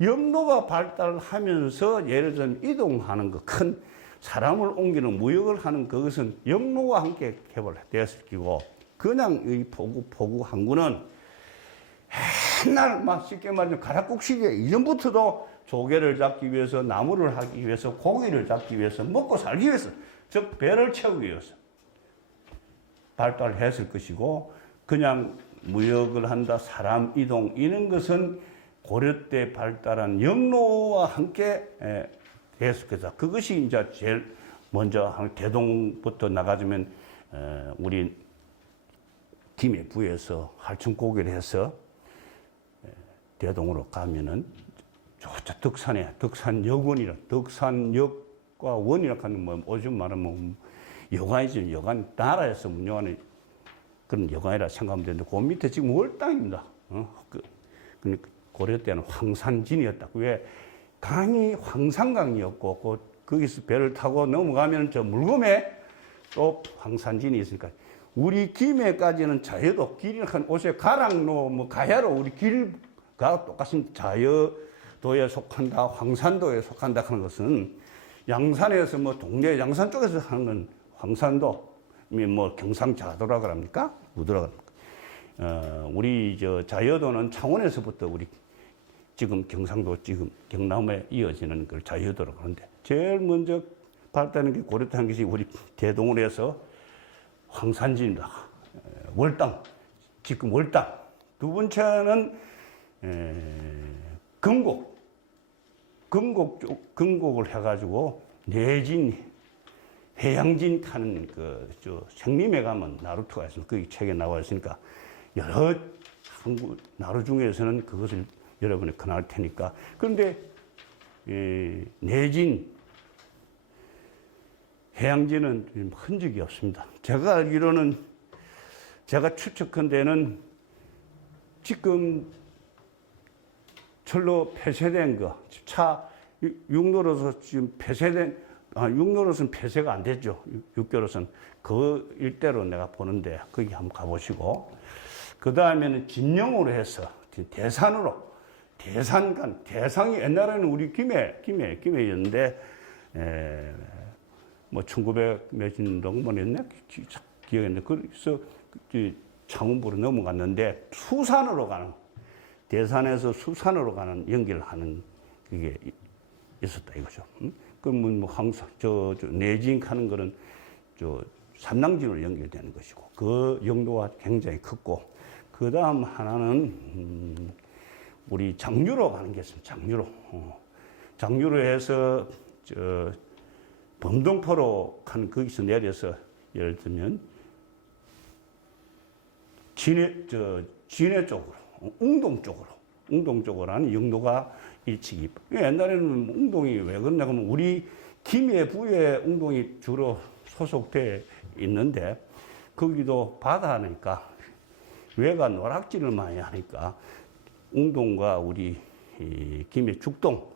영로가 발달하면서 예를 들면 이동하는 거 큰 사람을 옮기는 무역을 하는 그것은 영로와 함께 개발되었을 기고 그냥 이 포구 항구는 옛날 막 쉽게 말하면 가락국 시대 이전부터도 조개를 잡기 위해서 나무를 하기 위해서 고기를 잡기 위해서 먹고 살기 위해서 즉 배를 채우기 위해서 발달했을 것이고 그냥 무역을 한다 사람 이동 이런 것은 고려 때 발달한 영로와 함께 계속해서 그것이 이제 제일 먼저 대동부터 나가주면 우리 김해 부에서 할충고개를 해서 대동으로 가면은 저 덕산에 덕산역원이라 덕산역과 원이라 하는 뭐 요즘 말하면 여관이죠. 여관 나라에서 운영하는 그런 여관이라 생각하면 되는데 그 밑에 지금 월당입니다. 고려 때는 황산진이었다. 왜 강이 황산강이었고 거기서 배를 타고 넘어가면 저 물금에 또 황산진이 있으니까 우리 김해까지는 자여도 길이 한 옷에 가랑로 뭐 가야로 우리 길과 똑같은 자여도에 속한다 황산도에 속한다 하는 것은 양산에서 뭐 동네 양산 쪽에서 하는 건 황산도 뭐 경상자도라 그럽니까 무도라 그럽니까 우리 저 자여도는 창원에서부터 우리 지금 경상도 지금 경남에 이어지는 걸 자여도라고 하는데 제일 먼저 발달하는 게 고려 때 한 것이 우리 대동을 해서 황산진입니다. 월당 지금 월당 두 번째는 금곡을 해가지고 내진 해양진 타는 생림에 가면 나루토가 있습니다. 거기 책에 나와 있으니까 여러 한국 나루 중에서는 그것을 여러분이 권할 테니까. 그런데 내진 해양진은 흔적이 없습니다. 제가 알기로는 제가 추측한 데는 지금 철로 폐쇄된 차 육로로서 지금 폐쇄된 육로로서는 폐쇄가 안 됐죠. 육교로서는 그 일대로 내가 보는데 거기 한번 가보시고 그 다음에는 진영으로 해서 대산으로 대상이 옛날에는 우리 김해였는데 뭐 1900 몇인 동문이었네 기억이 안 나. 그래서 창원부로 넘어갔는데 수산으로 가는 대산에서 수산으로 가는 연결하는 그게 있었다 이거죠. 그러면 뭐 항상 저 내진 하는 거는 저 삼랑진으로 연결되는 것이고 그 용도가 굉장히 컸고 그 다음 하나는 우리 장류로 가는 게 있습니다. 장류로 해서 저 범동포로 가는 거기서 내려서 예를 들면 진해 쪽으로 웅동 쪽으로 하는 영도가 일치기. 옛날에는 웅동이 왜 그러냐 하면 우리 김해 부에 웅동이 주로 소속돼 있는데 거기도 바다니까 외가 노락질을 많이 하니까 웅동과 우리 김해 죽동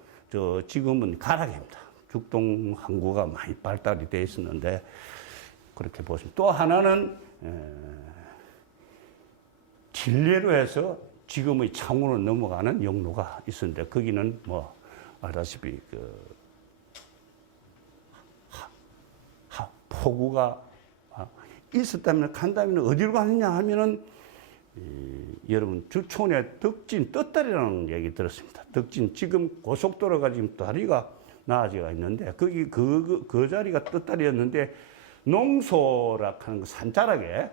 지금은 가락입니다. 죽동 항구가 많이 발달이 되어 있었는데 그렇게 보시면 또 하나는 진례로 해서 지금의 창원으로 넘어가는 영로가 있었는데 거기는 뭐 알다시피 포구가 있었다면 간다면 어디로 가느냐 하면은 여러분 주촌에 덕진 떴다리라는 얘기 들었습니다. 덕진 지금 고속도로가 지금 다리가 나아져 있는데 거기 그 자리가 떴다리였는데 농소라 하는 거 산자락에,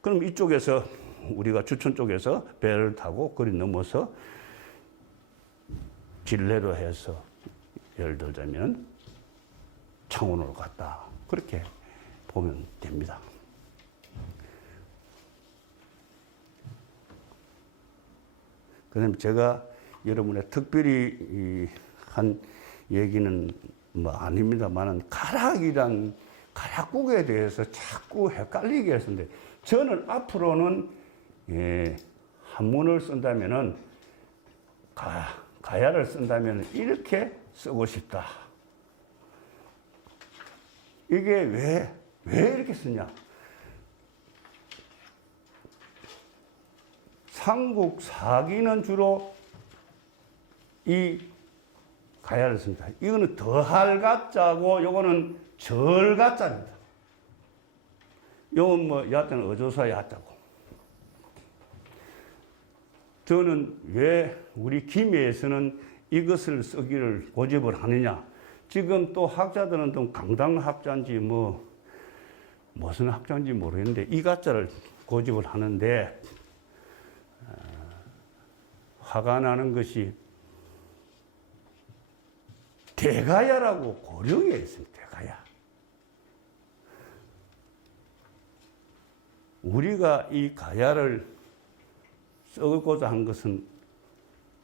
그럼 이쪽에서 우리가 주천 쪽에서 배를 타고 거리 넘어서 진례로 해서 예를 들자면 창원으로 갔다. 그렇게 보면 됩니다. 그다음에 제가 여러분의 특별히 한 얘기는 뭐 아닙니다만은 가락국에 대해서 자꾸 헷갈리게 했었는데, 저는 앞으로는 한문을 쓴다면은 가야를 쓴다면 이렇게 쓰고 싶다. 이게 왜 이렇게 쓰냐? 삼국사기는 주로 이 가야를 씁니다. 이거는 더할 가짜고 요거는 절 가짜입니다. 요건 뭐 야자는 어조사 야자고. 저는 왜 우리 김해에서는 이것을 쓰기를 고집을 하느냐? 지금 또 학자들은 또 강당 학자인지 무슨 학자인지 모르겠는데 이 가짜를 고집을 하는데, 화가 나는 것이 대가야라고 고령에 있습니다. 대가야. 우리가 이 가야를 써고자 한 것은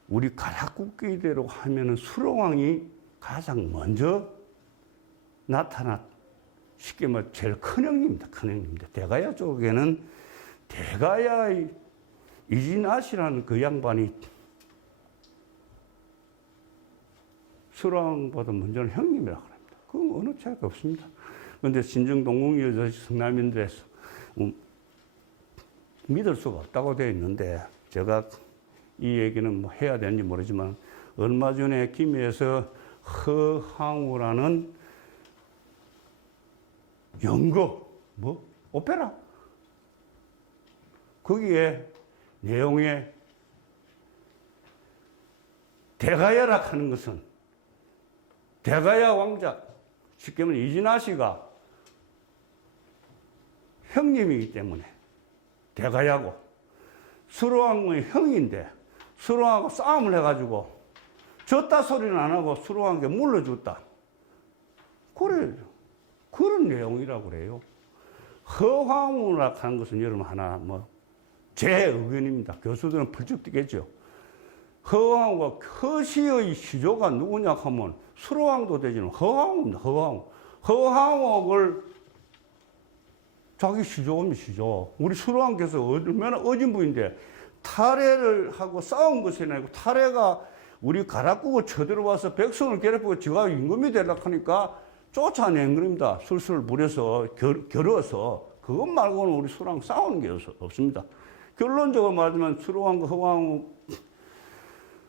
우리 가락국기대로 하면은 수로왕이 가장 먼저 쉽게 말해 제일 큰형님입니다. 큰형님입니다. 대가야 쪽에는 대가야의 이진아시라는 그 양반이 수로왕보다 먼저는 형님이라고 합니다. 그건 어느 차이가 없습니다. 그런데 신정동궁여자 성남인들에서 믿을 수가 없다고 되어 있는데, 제가 이 얘기는 뭐 해야 되는지 모르지만 얼마 전에 김해에서 허황우라는 연극, 오페라, 거기에 내용에 대가야라 하는 것은 대가야 왕자, 쉽게 말하면 이진아씨가 형님이기 때문에 대가야고, 수로왕의 형인데 수로왕하고 싸움을 해가지고 졌다 소리는 안 하고 수로왕에게 물러줬다. 그런 내용이라고 그래요. 허황우라 하는 것은 여러분 하나 제 의견입니다. 교수들은 펄쩍 뛰겠죠. 허황우가 허시의 시조가 누구냐 하면 수로왕도 되지는 허황우입니다. 허황우를 자기 시조면 시조. 우리 수로왕께서 얼마나 어진 분인데 탈해를 하고 싸운 것이 아니고, 탈해가 우리 가락국을 쳐들어와서 백성을 괴롭히고 지가 임금이 되려고 하니까 쫓아낸 겁니다. 술술 부려서 겨뤄서. 그것 말고는 우리 수로왕 싸우는 게 없습니다. 결론적으로 말하면 수로왕과 허황우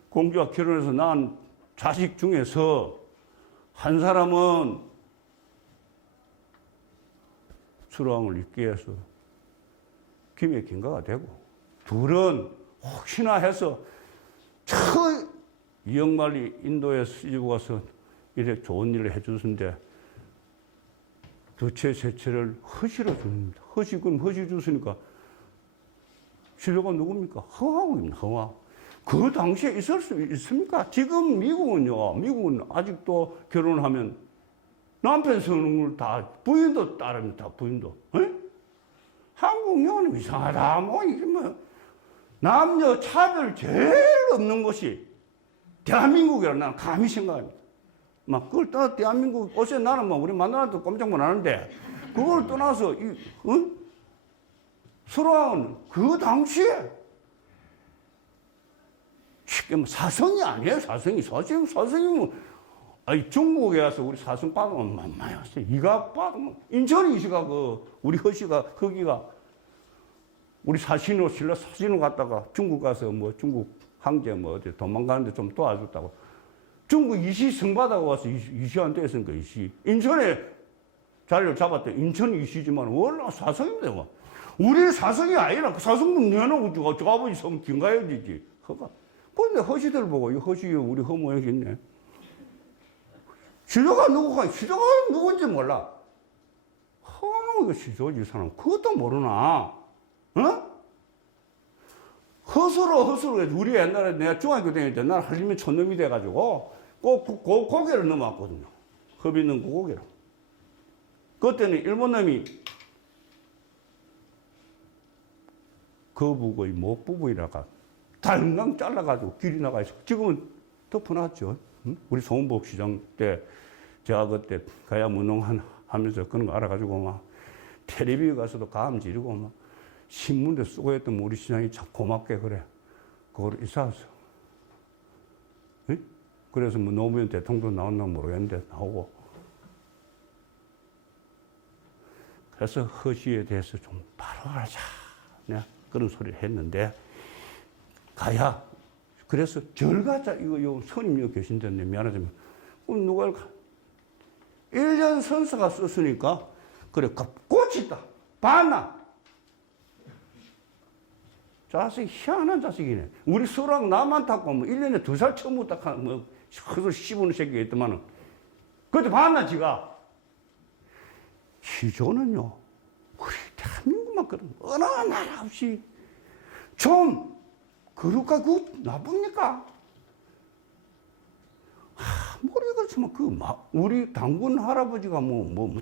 공주와 결혼해서 낳은 자식 중에서 한 사람은 수로왕을 잊기 위해서 김해 김가가 되고, 둘은 혹시나 해서 이영말이 인도에 쓰고 와서 이렇게 좋은 일을 해주는데 두채, 세채를 허시로 줍니다. 그럼 허시 줬으니까 시조가 누굽니까? 허황우입니다. 허황우. 그 당시에 있을 수 있습니까? 지금 미국은 아직도 결혼하면 남편 서는 걸 다 부인도 따릅니다. 부인도. 에? 한국령은 이상하다. 이게 남녀 차별 제일 없는 곳이 대한민국이라고 나는 감히 생각합니다. 그걸 떠나 대한민국, 어제 나는 우리 만나도 꼼짝만 하는데, 그걸 떠나서, 수로왕은 그 당시에, 쉽게 사성이 아니에요, 사성이. 사성이 중국에 와서 우리 사성 받으면 많이 왔어요. 이가 받으면, 인천 이시가 우리 허시가, 거기가, 우리 사신으로, 신라 사신으로 갔다가 중국 가서 중국 황제 어디 도망가는데 좀 도와줬다고. 중국 이시 성 받아가 와서 이시한테 했으니까 이시. 인천에 자리를 잡았대. 인천 이시지만 원래 사성입니다. 우리 사성이 아니라 그 사성도 내놓고 저 아버지 성 김가야지지. 근데 허시들 보고 이 허시 우리 허모양이 있네. 시조가 누군지 몰라. 이거 시조지, 이 사람. 그것도 모르나? 어? 허수로 해서 우리 옛날에 내가 중학교 다닐 때 난 할림이 촌놈이 돼가지고 꼭 고개를 넘어왔거든요. 흡 있는 그 고개로. 그때는 일본 놈이 거북의 목 부분이라가 달랑 잘라가지고 길이 나가 있어. 지금은 덮어놨죠. 응? 우리 송복 시장 때 제가 그때 가야 무농하면서 그런 거 알아가지고 막 텔레비에 가서도 감 지르고 막 신문도 쓰고 했던 우리 시장이 참 고맙게 그래. 그걸 이사왔어. 응? 그래서 뭐 노무현 대통령 나왔나 모르겠는데 나오고. 그래서 허시에 대해서 좀 바로 하자. 내가 그런 소리를 했는데 가야. 그래서 절가자 이거 요 선임 여기 계신데 미안하지만 누가 1년 선서가 썼으니까 그래 고치다 봤나? 자식 희한한 자식이네. 우리 수랑 나만 탔고 뭐 1년에 2살 처음부터 뭐 허술 씹은 새끼가 있더만은 그때 봤나 지가? 시조는요 우리 대한민국만 그런 어느 나라 없이 좀 그럴까 그 나쁩니까? 모르겠지만 우리 당군 할아버지가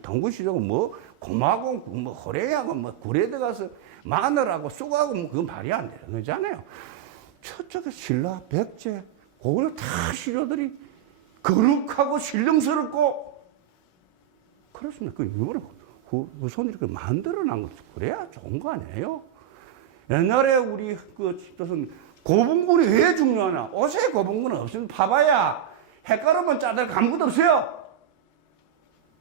당군 시절가 고마고 호래하고 구례대 가서 마늘하고 쑥하고 그건 말이 안 되는 거잖아요. 저쪽에 신라 백제 그걸 다 시조들이 거룩하고 신령스럽고 그렇습니다. 그 일부러 후손들이 만들어낸 거죠. 그래야 좋은 거 아니에요? 옛날에 우리 뜻은 고분군이 왜 중요하나? 옷에 고분군은 없으면 봐봐야 햇가루만 짜들 아무것도 없어요.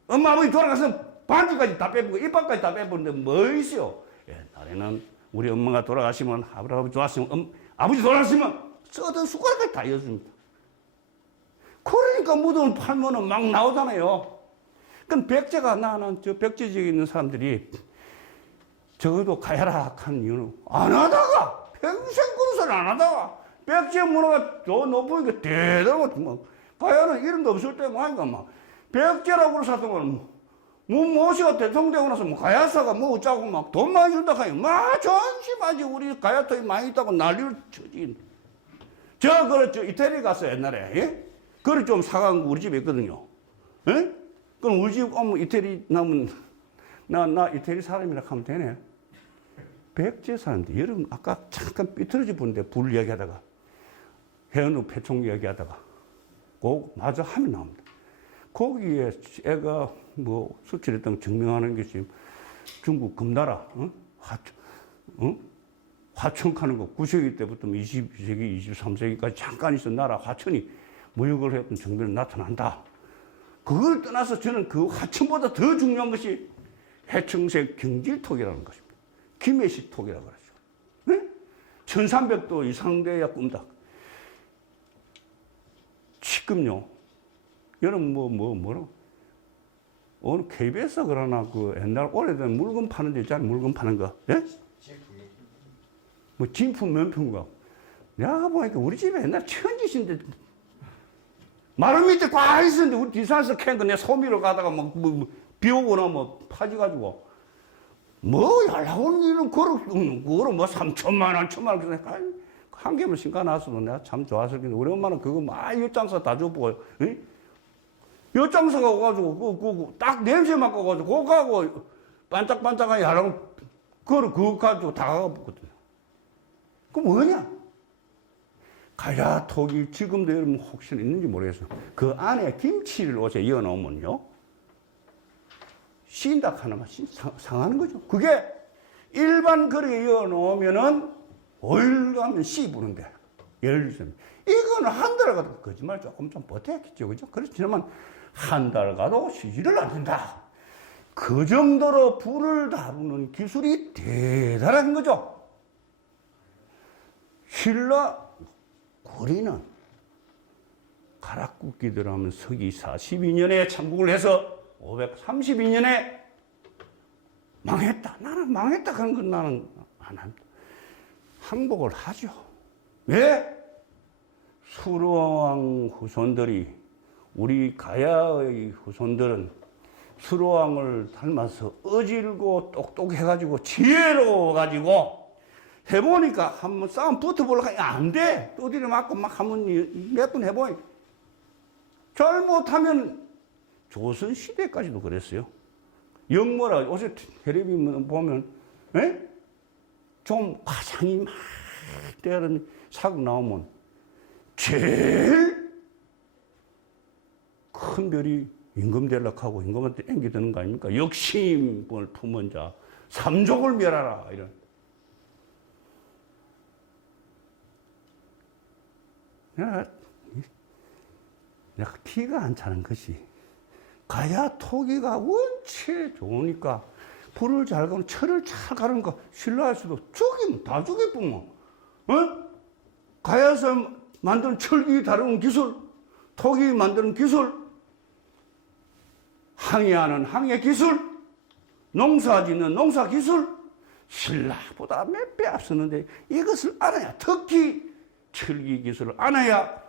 엄마 아버지 돌아가서 반지까지 다 빼보고 이빨까지 다 빼보는데 뭐 있어요? 옛날에는 우리 엄마가 돌아가시면 아버지 좋았으면 아버지 돌아가시면 써던 숟가락까지 다 이었습니다. 그러니까 무덤을 팔면은 막 나오잖아요. 그럼 백제가 나는 저 백제 지역에 있는 사람들이 적어도 가야라 하는 이유는 안 하다가 평생 그런 소리 안 하다가 백제 문화가 더 높으니까 대단하고 막 가야는 이름도 없을 때고 하니까 막 백제라고 그러셨던 모시가 대통령되고 나서 가야사가 어쩌고 막 돈 많이 준다 하니 막 전심하지 우리 가야토이 많이 있다고 난리를 쳐지. 제가 그랬죠. 이태리 가서 옛날에 예? 그걸 좀 사간 거 우리 집에 있거든요. 예? 그럼 우리 집 오면 이태리 나면 나 이태리 사람이라 하면 되네. 백제 사람들 여러분 아까 잠깐 삐뚤어져 보는데 불 이야기하다가 해운읍 패총 이야기하다가 마저 하면 나옵니다. 거기에 애가 수출했던 증명하는 것이 중국 금나라 화천 가는 거 9세기 때부터 22세기 23세기까지 잠깐 있던 나라 화천이 무역을 했던 정도는 나타난다. 그걸 떠나서 저는 그 화천보다 더 중요한 것이 해청색 경질톡이라는 것입니다. 김해시 톡이라고 그러죠. 네? 1300도 이상 돼야 꾼다. 지금요, 여러분 뭐라? 오늘 KBS 그러나 그 옛날 오래된 물건 파는 데 있잖아요. 물건 파는 거. 예? 진품 명품과. 내가 보니까 우리 집에 옛날 천지신데 마루 밑에 꽉 있었는데 우리 뒷산에서 캔 거 내 소미로 가다가 비 오거나 파지가지고 연락 이런 그거로 3천만 원, 1천만 원 그러니까 한 개만 신가 나왔으면 내가 참 좋았을 텐데 우리 엄마는 그거 엿장사 다 줘보고 엿장사가 와가지고 딱 냄새 맡아가지고 그거 가고 반짝반짝한 야랑 그거 가지고 다 가봤거든요. 그 뭐냐? 가야톡이 지금도 여러분 혹시 있는지 모르겠어요. 그 안에 김치를 옷에 이어놓으면요. 씬다 하나만 상하는 거죠. 그게 일반 그릇에 이어놓으면은 오일 가면 씨 부는데 예를 들면 이거는 한 달 가도 거짓말 조금 좀 버텨야겠죠. 그죠? 그렇지만 한 달 가도 쉬지를 않는다. 그 정도로 불을 다루는 기술이 대단한 거죠. 신라 고리는 가락국기들 하면 서기 42년에 참국을 해서 532년에 망했다. 나는 망했다 하는 건 나는 안 합니다. 항복을 하죠. 왜? 수로왕 후손들이 우리 가야의 후손들은 수로왕을 닮아서 어질고 똑똑해가지고 지혜로워가지고 해보니까 한번 싸움 붙어보려고 하니까 안 돼. 두드려 맞고 막 한번 몇 번 해보니 잘못하면 조선시대까지도 그랬어요. 영모라 요새 텔레비전 보면 에? 좀 화상이 막 때는 사고 나오면 제일 큰 별이 임금대락하고 임금한테 앵기드는 거 아닙니까? 역심을 품은 자 삼족을 멸하라 이런. 내가 피가 안 차는 것이 가야 토기가 원체 좋으니까 불을 잘 가면 철을 잘 가는 거 신라에서도 죽이면 다 죽일 뿐만. 어? 가야서 만드는 철기 다루는 기술, 토기 만드는 기술, 항해하는 항해 기술, 농사 짓는 농사 기술, 신라보다 몇 배 앞서는데 이것을 알아야, 특히 철기 기술을 알아야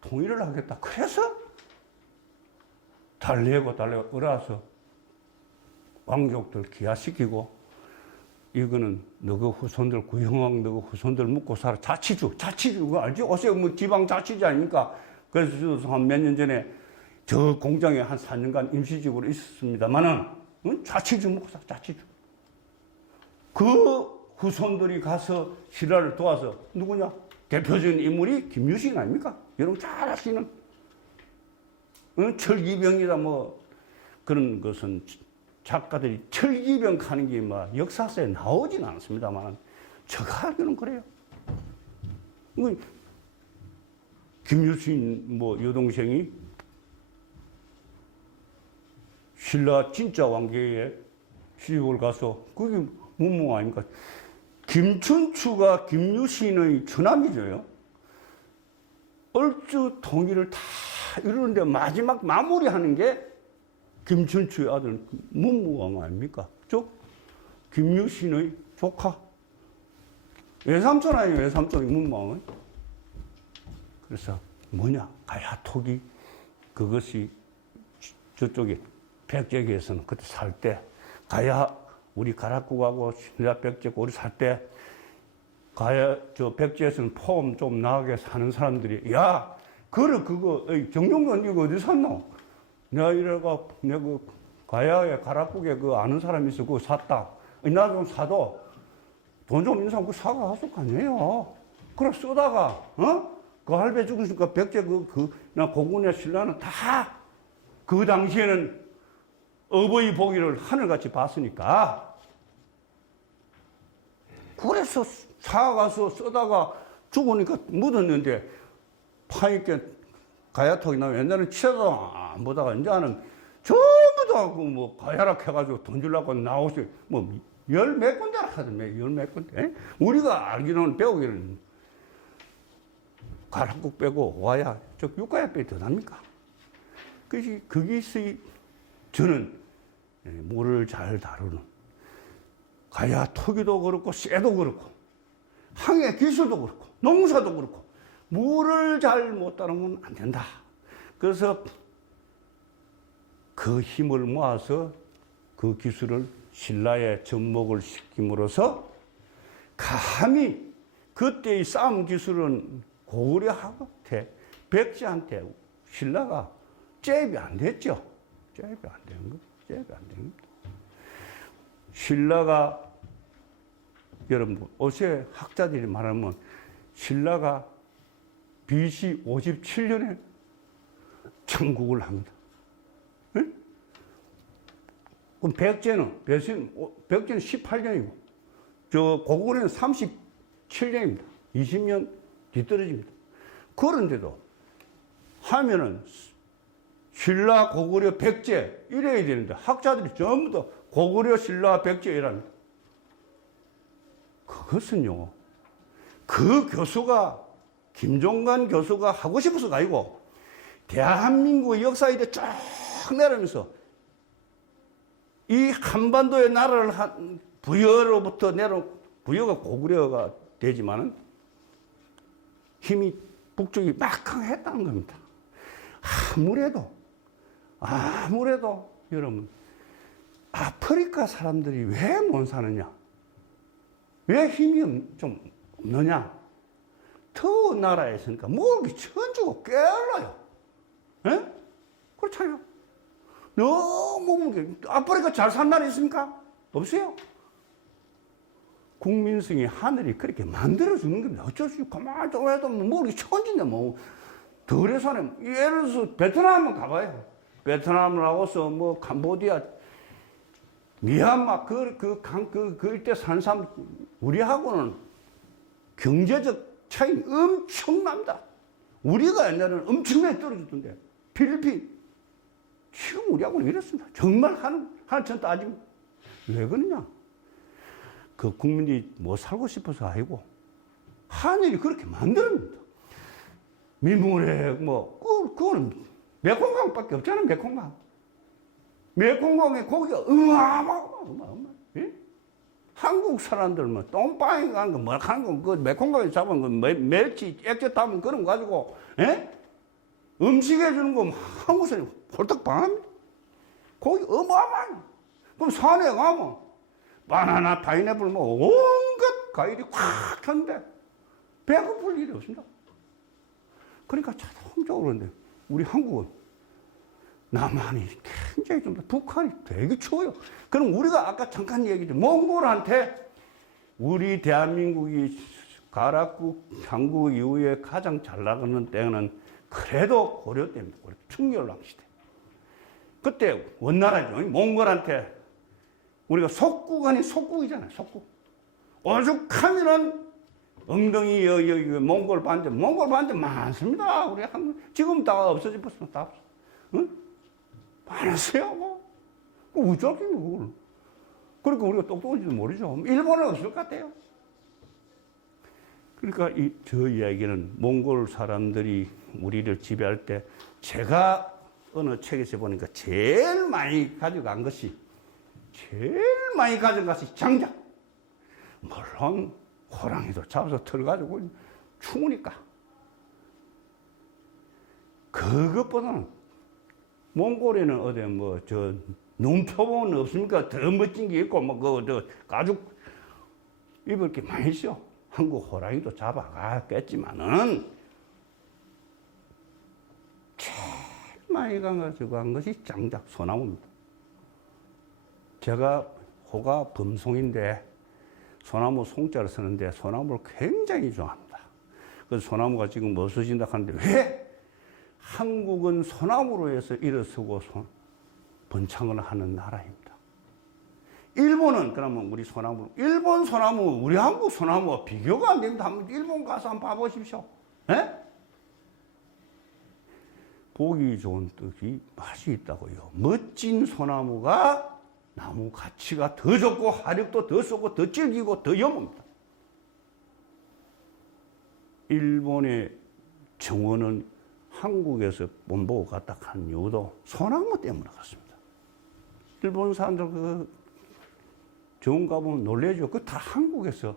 통일을 하겠다. 그래서 달래고 끌어와서 왕족들 기하시키고 이거는 너그 후손들 구형왕 너그 후손들 묻고 살아. 자치주 그거 알지? 요새 뭐 지방 자치주 아닙니까? 그래서 한 몇 년 전에 저 공장에 한 4년간 임시직으로 있었습니다만은 자치주 묻고 살아. 자치주. 그 후손들이 가서 신라를 도와서 누구냐? 대표적인 인물이 김유신 아닙니까? 여러분 잘 아시는 철기병이다 뭐 그런 것은 작가들이 철기병 하는 게 막 역사서에 나오진 않습니다만 제가 알기로는 그래요. 김유신 뭐 여동생이 신라 진짜 왕계에 시집을 가서 그게 문무 아닙니까? 김춘추가 김유신의 처남이죠요. 얼주 통일을 다 이루는데 마지막 마무리하는 게 김춘추의 아들 문무왕 아닙니까? 즉 김유신의 조카 외삼촌 아니에요. 외삼촌이 문무왕은. 그래서 뭐냐 가야토기 그것이 저쪽에 백제에서는 그때 살 때 가야 우리 가락국하고 신라 백제고 우리 살 때 가야 저 백제에서는 포음 좀 나게 사는 사람들이 야 그거 정용돈 이거 어디 샀노? 내가 이래가 내가 그 가야에 가락국에 그 아는 사람이 있어 그거 샀다. 나 좀 사도 돈 좀 인상 그 사가 하실 거 아니에요. 그래 쓰다가 그 할배 죽으니까 백제 나 고군의 신라는 다 그 당시에는 어버이 보기를 하늘같이 봤으니까 그래서 사가서 쓰다가 죽으니까 묻었는데 파니까 가야턱이 나면 옛날에는 치아도 안 보다가 이제는 전부 다 그 뭐 가야락 해가지고 돈 주려고 나오시 뭐 열 몇 군데라 하던데 열 몇 군데 우리가 알기로는 배우기는 가락국 빼고 와야 저 육가야 빼 더 납니까? 그것이 거기서 저는 물을 잘 다루는 가야 토기도 그렇고 쇠도 그렇고 항해 기술도 그렇고 농사도 그렇고 물을 잘 못 다루면 안 된다. 그래서 그 힘을 모아서 그 기술을 신라에 접목을 시킴으로써 감히 그때의 싸움 기술은 고구려한테 백제한테 신라가 잽이 안 됐죠. 잽이 안 된 거. 잽이 안 된 겁니다. 신라가 여러분 어제 학자들이 말하면 신라가 BC 57년에 창국을 합니다. 네? 그럼 백제는 18년이고 저 고구려는 37년입니다. 20년 뒤떨어집니다. 그런데도 하면은 신라, 고구려, 백제 이래야 되는데 학자들이 전부 다 고구려, 신라, 백제 이랍니다. 그것은요, 그 교수가 김종관 교수가 하고 싶어서가 아니고 대한민국의 역사에 대해 쭉 내려오면서 이 한반도의 나라를 한 부여로부터 부여가 고구려가 되지만은 힘이 북쪽이 막강했다는 겁니다. 아무래도 여러분, 아프리카 사람들이 왜 못 사느냐? 왜 힘이 좀 없느냐? 더운 나라에 있으니까 목이 천주고 깨알라요. 예? 그렇잖아요. 너무 무게. 아프리카 잘 산 나라 있습니까? 없어요. 국민성이 하늘이 그렇게 만들어주는 겁니다. 어쩔 수 없고, 가만히 좀 해도 목이 천진데 뭐. 덜해 사네. 예를 들어서 베트남 한번 가봐요. 베트남, 라오스, 뭐, 캄보디아, 미얀마, 그 일대 사는 사람, 우리하고는 경제적 차이 엄청납니다. 우리가 옛날에는 엄청나게 떨어졌던데, 필리핀. 지금 우리하고는 이렇습니다. 정말 하늘천 따지면. 왜 그러냐? 그 국민이 뭐 살고 싶어서 아니고, 하늘이 그렇게 만들었습니다. 민물에, 뭐, 그거는 메콩강밖에 없잖아요, 메콩강. 메콩강에 고기가 어마어마어마어마. 예? 한국 사람들은 똥방에 가는 거, 뭐 하는 거, 그 메콩강에 잡은 거, 멸치, 액젓 담은 그런 거 가지고, 예? 음식 해주는 거, 한국 사람이 홀딱 방합니다. 고기 어마어마해요. 그럼 산에 가면, 바나나, 파인애플, 뭐, 온갖 과일이 꽉 쳤는데, 배고플 일이 없습니다. 그러니까 자동적으로 그런데, 우리 한국은, 남한이 굉장히 좀, 북한이 되게 추워요. 그럼 우리가 아까 잠깐 얘기했죠. 몽골한테 우리 대한민국이 가락국 한국 이후에 가장 잘 나가는 때는 그래도 고려 때입니다. 청렬왕 시대. 그때 원나라죠. 몽골한테 우리가 속국 아닌 속국이잖아요. 속국. 오죽하면은 엉덩이 여기 몽골 반대 많습니다. 우리 한국 지금 다 없어졌습니다. 다 없어. 응? 많았어요. 뭐. 우짜기는 그걸. 그러니까 우리가 똑똑한지도 모르죠. 일본은 없을 것 같아요. 그러니까 저 이야기는 몽골 사람들이 우리를 지배할 때 제가 어느 책에서 보니까 제일 많이 가져간 것이 장작. 물론 호랑이도 잡아서 털가지고 추우니까. 그것보다는 몽골에는 어디 눈표본 없습니까? 더 멋진 게 있고 가죽 입을 게 많이 있어. 한국 호랑이도 잡아갔겠지만은 제일 많이 간 것이 장작, 소나무입니다. 제가 호가 범송인데 소나무 송자를 쓰는데 소나무를 굉장히 좋아합니다. 그래서 소나무가 지금 없어진다 하는데 왜? 한국은 소나무로 해서 일어서고 번창을 하는 나라입니다. 일본은 그러면 우리 소나무, 일본 소나무, 우리 한국 소나무와 비교가 안 됩니다. 한번 일본 가서 한번 봐보십시오. 에? 보기 좋은 뜻이 맛이 있다고요. 멋진 소나무가 나무 가치가 더 좋고 화력도 더 쏘고 더 질기고 더 염입니다. 일본의 정원은 한국에서 본보고 갔다 한 이유도 소나무 때문에 그렇습니다. 일본 사람들 정원 가보면 놀래죠. 그 다 한국에서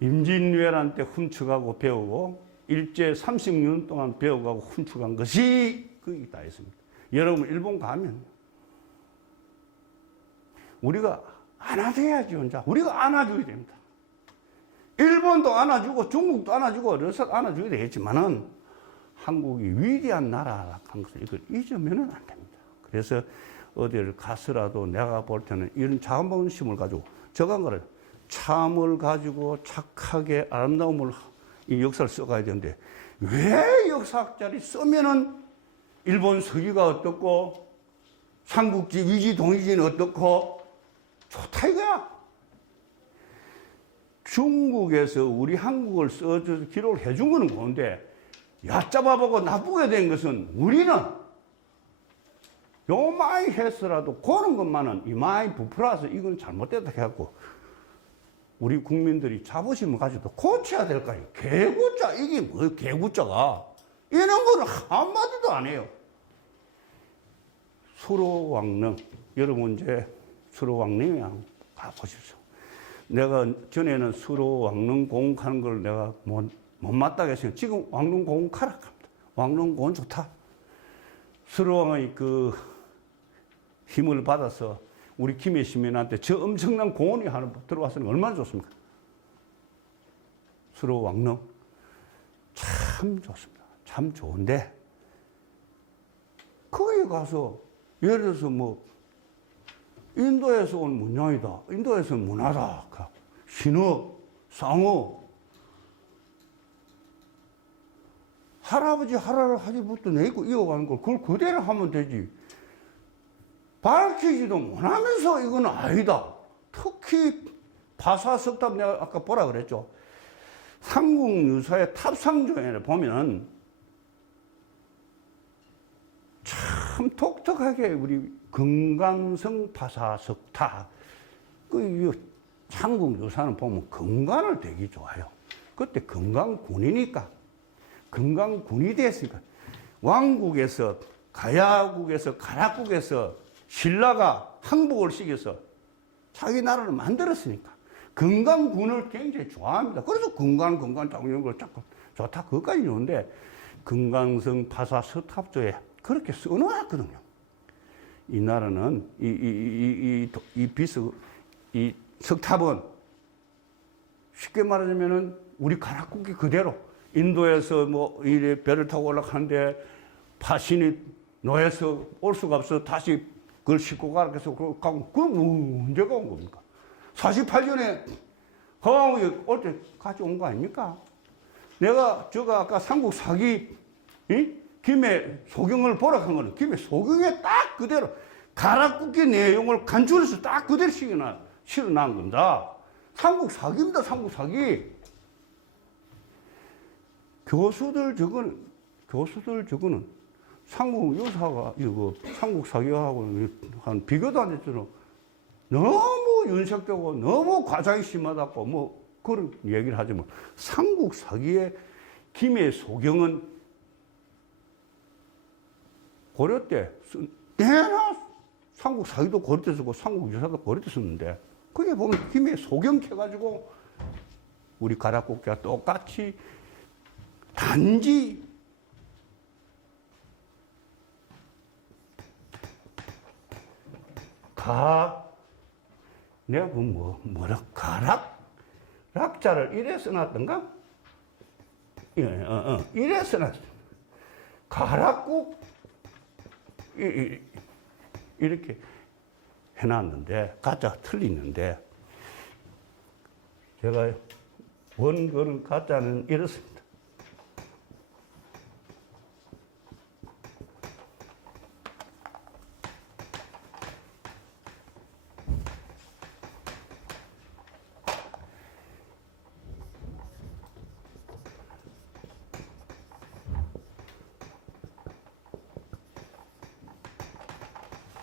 임진왜란 때 훔쳐가고 배우고 일제 30년 동안 배워가고 훔쳐간 것이 거기 다 있습니다. 여러분 일본 가면 우리가 안아줘야지 혼자. 우리가 안아줘야 됩니다. 일본도 안아주고 중국도 안아주고 러시아도 안아줘야 되겠지만은 한국이 위대한 나라라는 것을 이걸 잊으면 안 됩니다. 그래서 어디를 가서라도 내가 볼 때는 이런 자본심을 가지고 저간 거를 참을 가지고 착하게 아름다움을 이 역사를 써가야 되는데 왜 역사학자를 쓰면은 일본 서기가 어떻고 삼국지 위지 동의지는 어떻고 좋다 이거야. 중국에서 우리 한국을 써서 기록을 해준 거는 뭔데 얕잡아보고 나쁘게 된 것은 우리는 요 많이 했어라도 그런 것만은 이 많이 부풀어서 이건 잘못됐다 해갖고 우리 국민들이 자부심을 가지고 고쳐야 될 거 아니에요. 개구자 이게 뭐 개구자가 이런 거는 한마디도 안 해요. 수로왕릉 여러분 이제 수로왕릉에 가보십시오. 내가 전에는 수로왕릉 공하는 걸 내가 못 맞다고 했어요. 지금 왕릉 공하라 합니다. 왕릉 공 좋다. 수로왕의 그 힘을 받아서 우리 김해 시민한테 저 엄청난 공헌이 하나 들어왔으니 얼마나 좋습니까? 수로 왕릉 참 좋습니다. 참 좋은데 거기 가서 예를 들어서 뭐 인도에서 온 문양이다, 인도에서 문화다, 신어, 상어, 할아버지 할아버지부터 내고 이어가는 걸 그걸 그대로 하면 되지. 밝히지도 못하면서 이건 아니다. 특히 바사석탑 내가 아까 보라 그랬죠. 삼국유사의 탑상조에 보면은 참 독특하게 우리 금강성 바사석탑 그 삼국유사는 보면 금관을 되게 좋아해요. 그때 금강군이니까 금강군이 됐으니까 왕국에서 가야국에서 가락국에서 신라가 항복을 시켜서 자기 나라를 만들었으니까 금강군을 굉장히 좋아합니다. 그래서 금강 이런 걸 자꾸 좋다 그것까지 좋은데 금강성 바사 석탑조에 그렇게 써놓았거든요. 이 나라는 이 석탑은 쉽게 말하자면은 우리 가락국이 그대로 인도에서 뭐 이래 배를 타고 올라가는데 파신이 노예서 올 수가 없어 다시 그걸 싣고 가라 해서 가고 그 언제가 온 겁니까? 48년에 허왕이 올 때 가져온 거 아닙니까? 내가 저가 아까 삼국 사기 김해 소경을 보라 한 거는 김해 소경에 딱 그대로 가락국기 내용을 간추려서 딱 그대로 실어놓은 겁니다. 삼국 사기입니다. 삼국 사기. 교수들 저거는 삼국 유사가 이거 삼국 사기하고 한 비교도 안 됐잖아. 너무 윤색되고 너무 과장이 심하다고 뭐 그런 얘기를 하지만 삼국 사기의 김해 소경은 고려 때 내나 삼국 사기도 고려 때 쓰고 삼국 유사도 고려 때 썼는데 그게 보면 김해 소경 캐가지고 우리 가락국기가 똑같이 단지 내가 뭐라 락자를 이래 써놨던가? 이래 써놨어. 가락국 이렇게 해놨는데 가짜가 틀리는데 제가 원거는 가짜는 이렇습니다.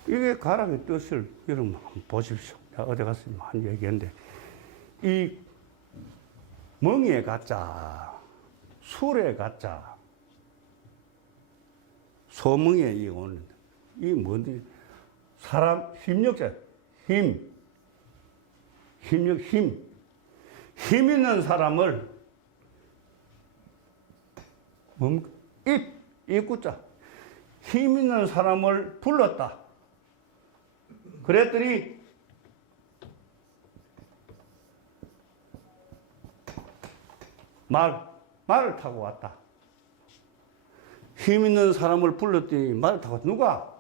이게 가락의 뜻을 여러분 한번 보십시오. 내가 어디 가서 한 얘기했는데 이 멍이의 가짜, 술의 가짜, 소멍에 이 오는 이 뭔지 사람 힘력자 힘 있는 사람을 뭡니까? 입구자 힘 있는 사람을 불렀다. 그랬더니 말을 타고 왔다. 힘 있는 사람을 불렀더니 말을 타고 왔다. 누가?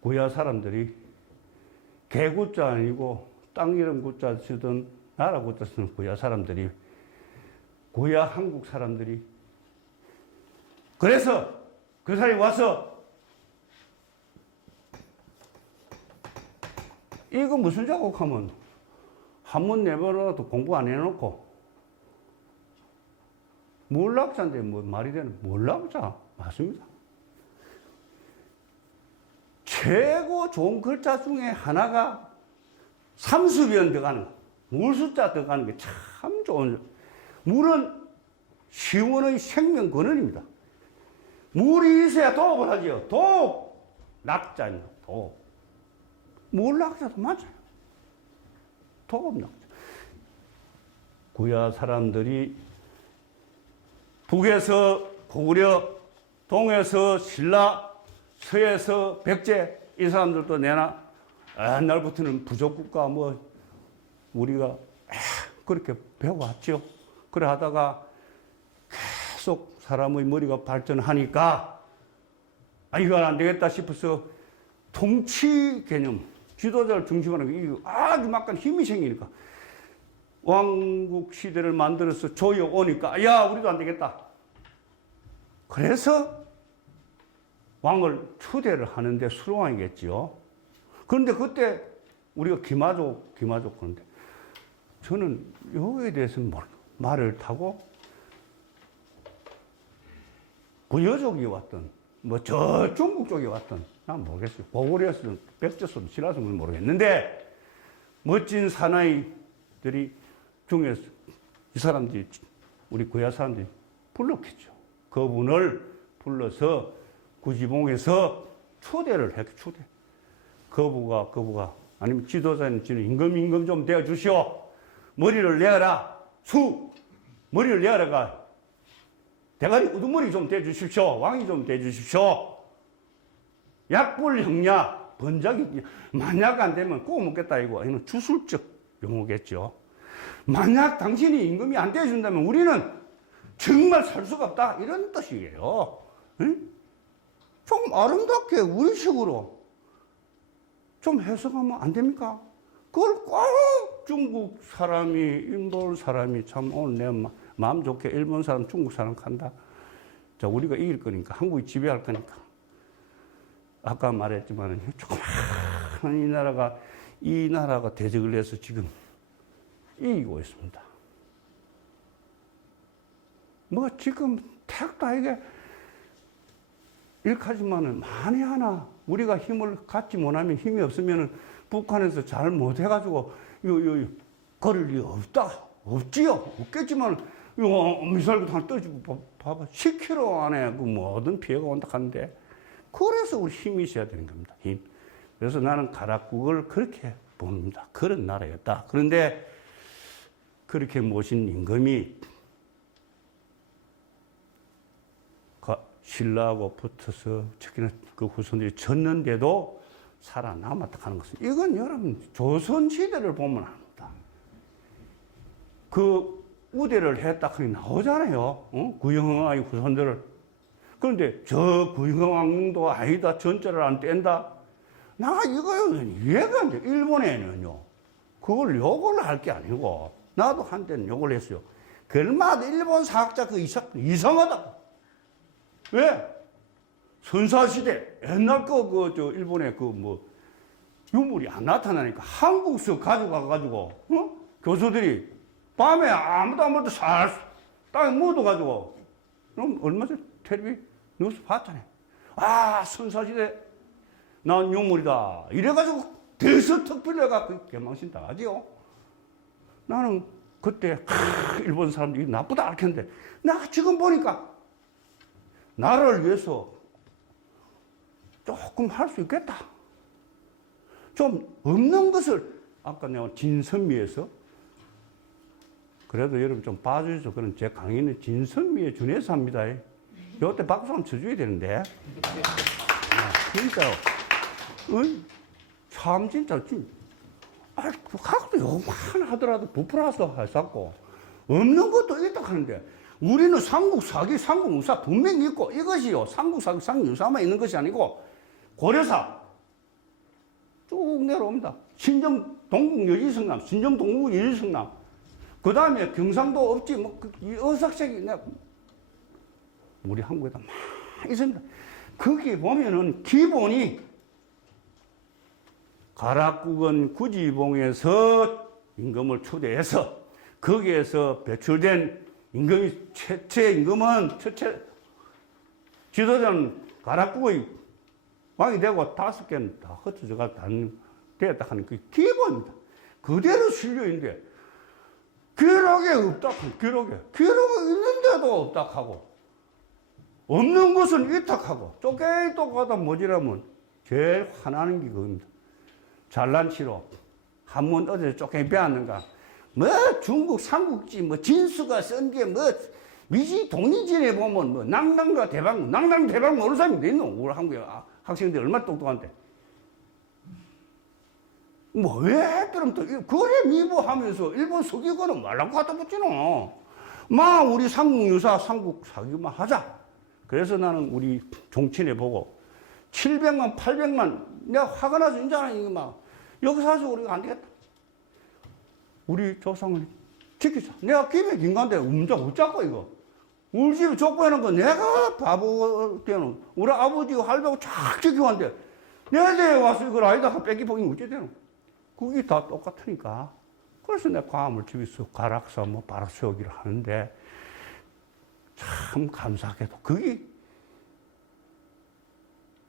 고야 사람들이 개구자 아니고 땅 이름 구자 쓰던 나라 구자 쓰는 고야 사람들이 고야 한국 사람들이 그래서 그 사람이 와서 이거 무슨 작곡하면 한문 내버려도 공부 안 해놓고 몰락자인데 뭐 말이 되는 몰락자 맞습니다. 최고 좋은 글자 중에 하나가 삼수변 들어가는 거, 물숫자 들어가는 게 참 좋은. 물은 시원의 생명 근원입니다. 물이 있어야 도업을 하지요. 도업, 낙자입니다. 도업. 몰락자도 맞아요. 도업 낙자. 구야 사람들이 북에서 고구려, 동에서 신라, 서에서 백제 이 사람들도 내나 옛날부터는 부족국가 뭐 우리가 그렇게 배워왔죠. 그래 하다가 계속 사람의 머리가 발전하니까 이건 안 되겠다 싶어서 통치 개념, 지도자를 중심으로 하는 아주 막간 힘이 생기니까 왕국 시대를 만들어서 조여 오니까 야 우리도 안 되겠다. 그래서 왕을 초대를 하는데 수로왕이겠지요. 그런데 그때 우리가 기마족 그런데 저는 요거에 대해서는 말을 타고 부여족이 왔던 뭐 저 중국 쪽에 왔던 난 모르겠어요. 고구려에서는 백제서는 신라서는 모르겠는데 멋진 사나이들이 중에서 이 사람들이 우리 고야 사람들이 불렀겠죠. 그분을 불러서 구지봉에서 초대를 했죠. 초대. 거부가 아니면 지도자는 임금 좀 대어 주시오. 머리를 내어라. 머리를 내어라가 대가리 우두머리 좀 대주십시오. 왕이 좀 대주십시오. 약불 형냐 번작이 만약 안 되면 꼭 먹겠다 이거. 이건 주술적 용어겠죠. 만약 당신이 임금이 안 대준다면 우리는 정말 살 수가 없다 이런 뜻이에요. 응? 좀 아름답게 우리식으로 좀 해석하면 안 됩니까? 그걸 꼭 중국 사람이 인도 사람이 참 오늘 내 마음 좋게 일본 사람 중국 사람 간다. 자 우리가 이길 거니까 한국이 지배할 거니까 아까 말했지만 조그마한 이 나라가 대적을 해서 지금 이기고 있습니다. 뭐 지금 택도 이게 일하지만은 만에 하나 우리가 힘을 갖지 못하면 힘이 없으면은 북한에서 잘 못해가지고 거릴 리 없지요. 없겠지만 미사일부터 하나 떠지고 봐봐 10km 안에 그 모든 피해가 온다 하는데 그래서 우리 힘이 있어야 되는 겁니다. 힘. 그래서 나는 가락국을 그렇게 봅니다. 그런 나라였다. 그런데 그렇게 모신 임금이 신라하고 붙어서 특히나 그 후손들이 졌는데도 살아남았다 하는 것은 이건 여러분 조선시대를 보면 압니다. 그 우대를 했다 하니 나오잖아요. 구영왕의 후손들을. 그런데 저 구영왕도 아니다 전자를 안 뗀다. 나 이거요 이해가 안 돼. 일본에는요 그걸 욕을 할 게 아니고 나도 한때는 욕을 했어요. 글마다 일본 사학자 그 이상하다. 왜? 선사시대 옛날 저 일본에 유물이 안 나타나니까 한국서 가져가가지고 교수들이 밤에 아무도 땅에 묻어가지고 그럼 얼마 전에 텔레비 뉴스 봤잖아요. 선사시대 난 유물이다 이래가지고 대서특필해가 개망신 당하지요. 나는 그때 일본 사람들이 나쁘다 알겠는데 나 지금 보니까 나를 위해서 조금 할 수 있겠다. 좀 없는 것을 아까 내가 진선미에서 그래도 여러분 좀 봐주셔서 그런 제 강의는 진선미에 준해서 합니다. 요때 박수 한번 쳐줘야 되는데 진짜요. 참 진짜 각도 요만 하더라도 부풀어서 했었고 없는 것도 있다 하는데 우리는 삼국사기, 삼국유사 분명히 있고 이것이요. 삼국사기, 삼국유사만 있는 것이 아니고 고려사 쭉 내려옵니다. 신정 동국여지성남, 신정 동국여지성남. 그 다음에 경상도 없지 어삭색이 우리 한국에다 많이 있습니다. 거기 보면은 기본이 가락국은 구지봉에서 임금을 초대해서 거기에서 배출된 임금이 최체 임금은 지도자는 가락국의 왕이 되고 5개는 다 흩어져가 되었다 하는 그 기본입니다. 그대로 실려있는데 기록에 없다 기록이 있는데도 없다 하고 없는 것은 위탁하고 쪼개또 가다 모지라면 제일 화나는 게 그겁니다. 잘난 치로 한문 어디서 쪼개 빼앗는가 중국 삼국지 진수가 쓴 게 미지 동인진에 보면 낭낭과 대방 낭낭 대방 모르는 사람이 있노 우리 한국에 학생들이 얼마나 똑똑한데. 뭐, 왜, 그럼 또, 그래, 미부하면서 일본 서기관은 말라고 갖다 붙지노. 마, 우리 삼국유사, 삼국 사기만 하자. 그래서 나는 우리 종친회 보고, 700만, 800만, 내가 화가 나서, 이제는 이거 막, 역사적으로 우리가 안 되겠다. 우리 조상을 지키자. 내가 김해 김간데 음자 못 잡고, 이거. 우리 집에 족보해놓은 거 내가 바보 때는, 우리 아버지가 할배고 쫙 지켜왔는데, 내 대에 와서 이걸 아이다가 뺏기 보기 어째 되노? 그게 다 똑같으니까. 그래서 내가 과물집에서 가락사, 뭐, 바락수역기를 하는데, 참 감사하게도, 그게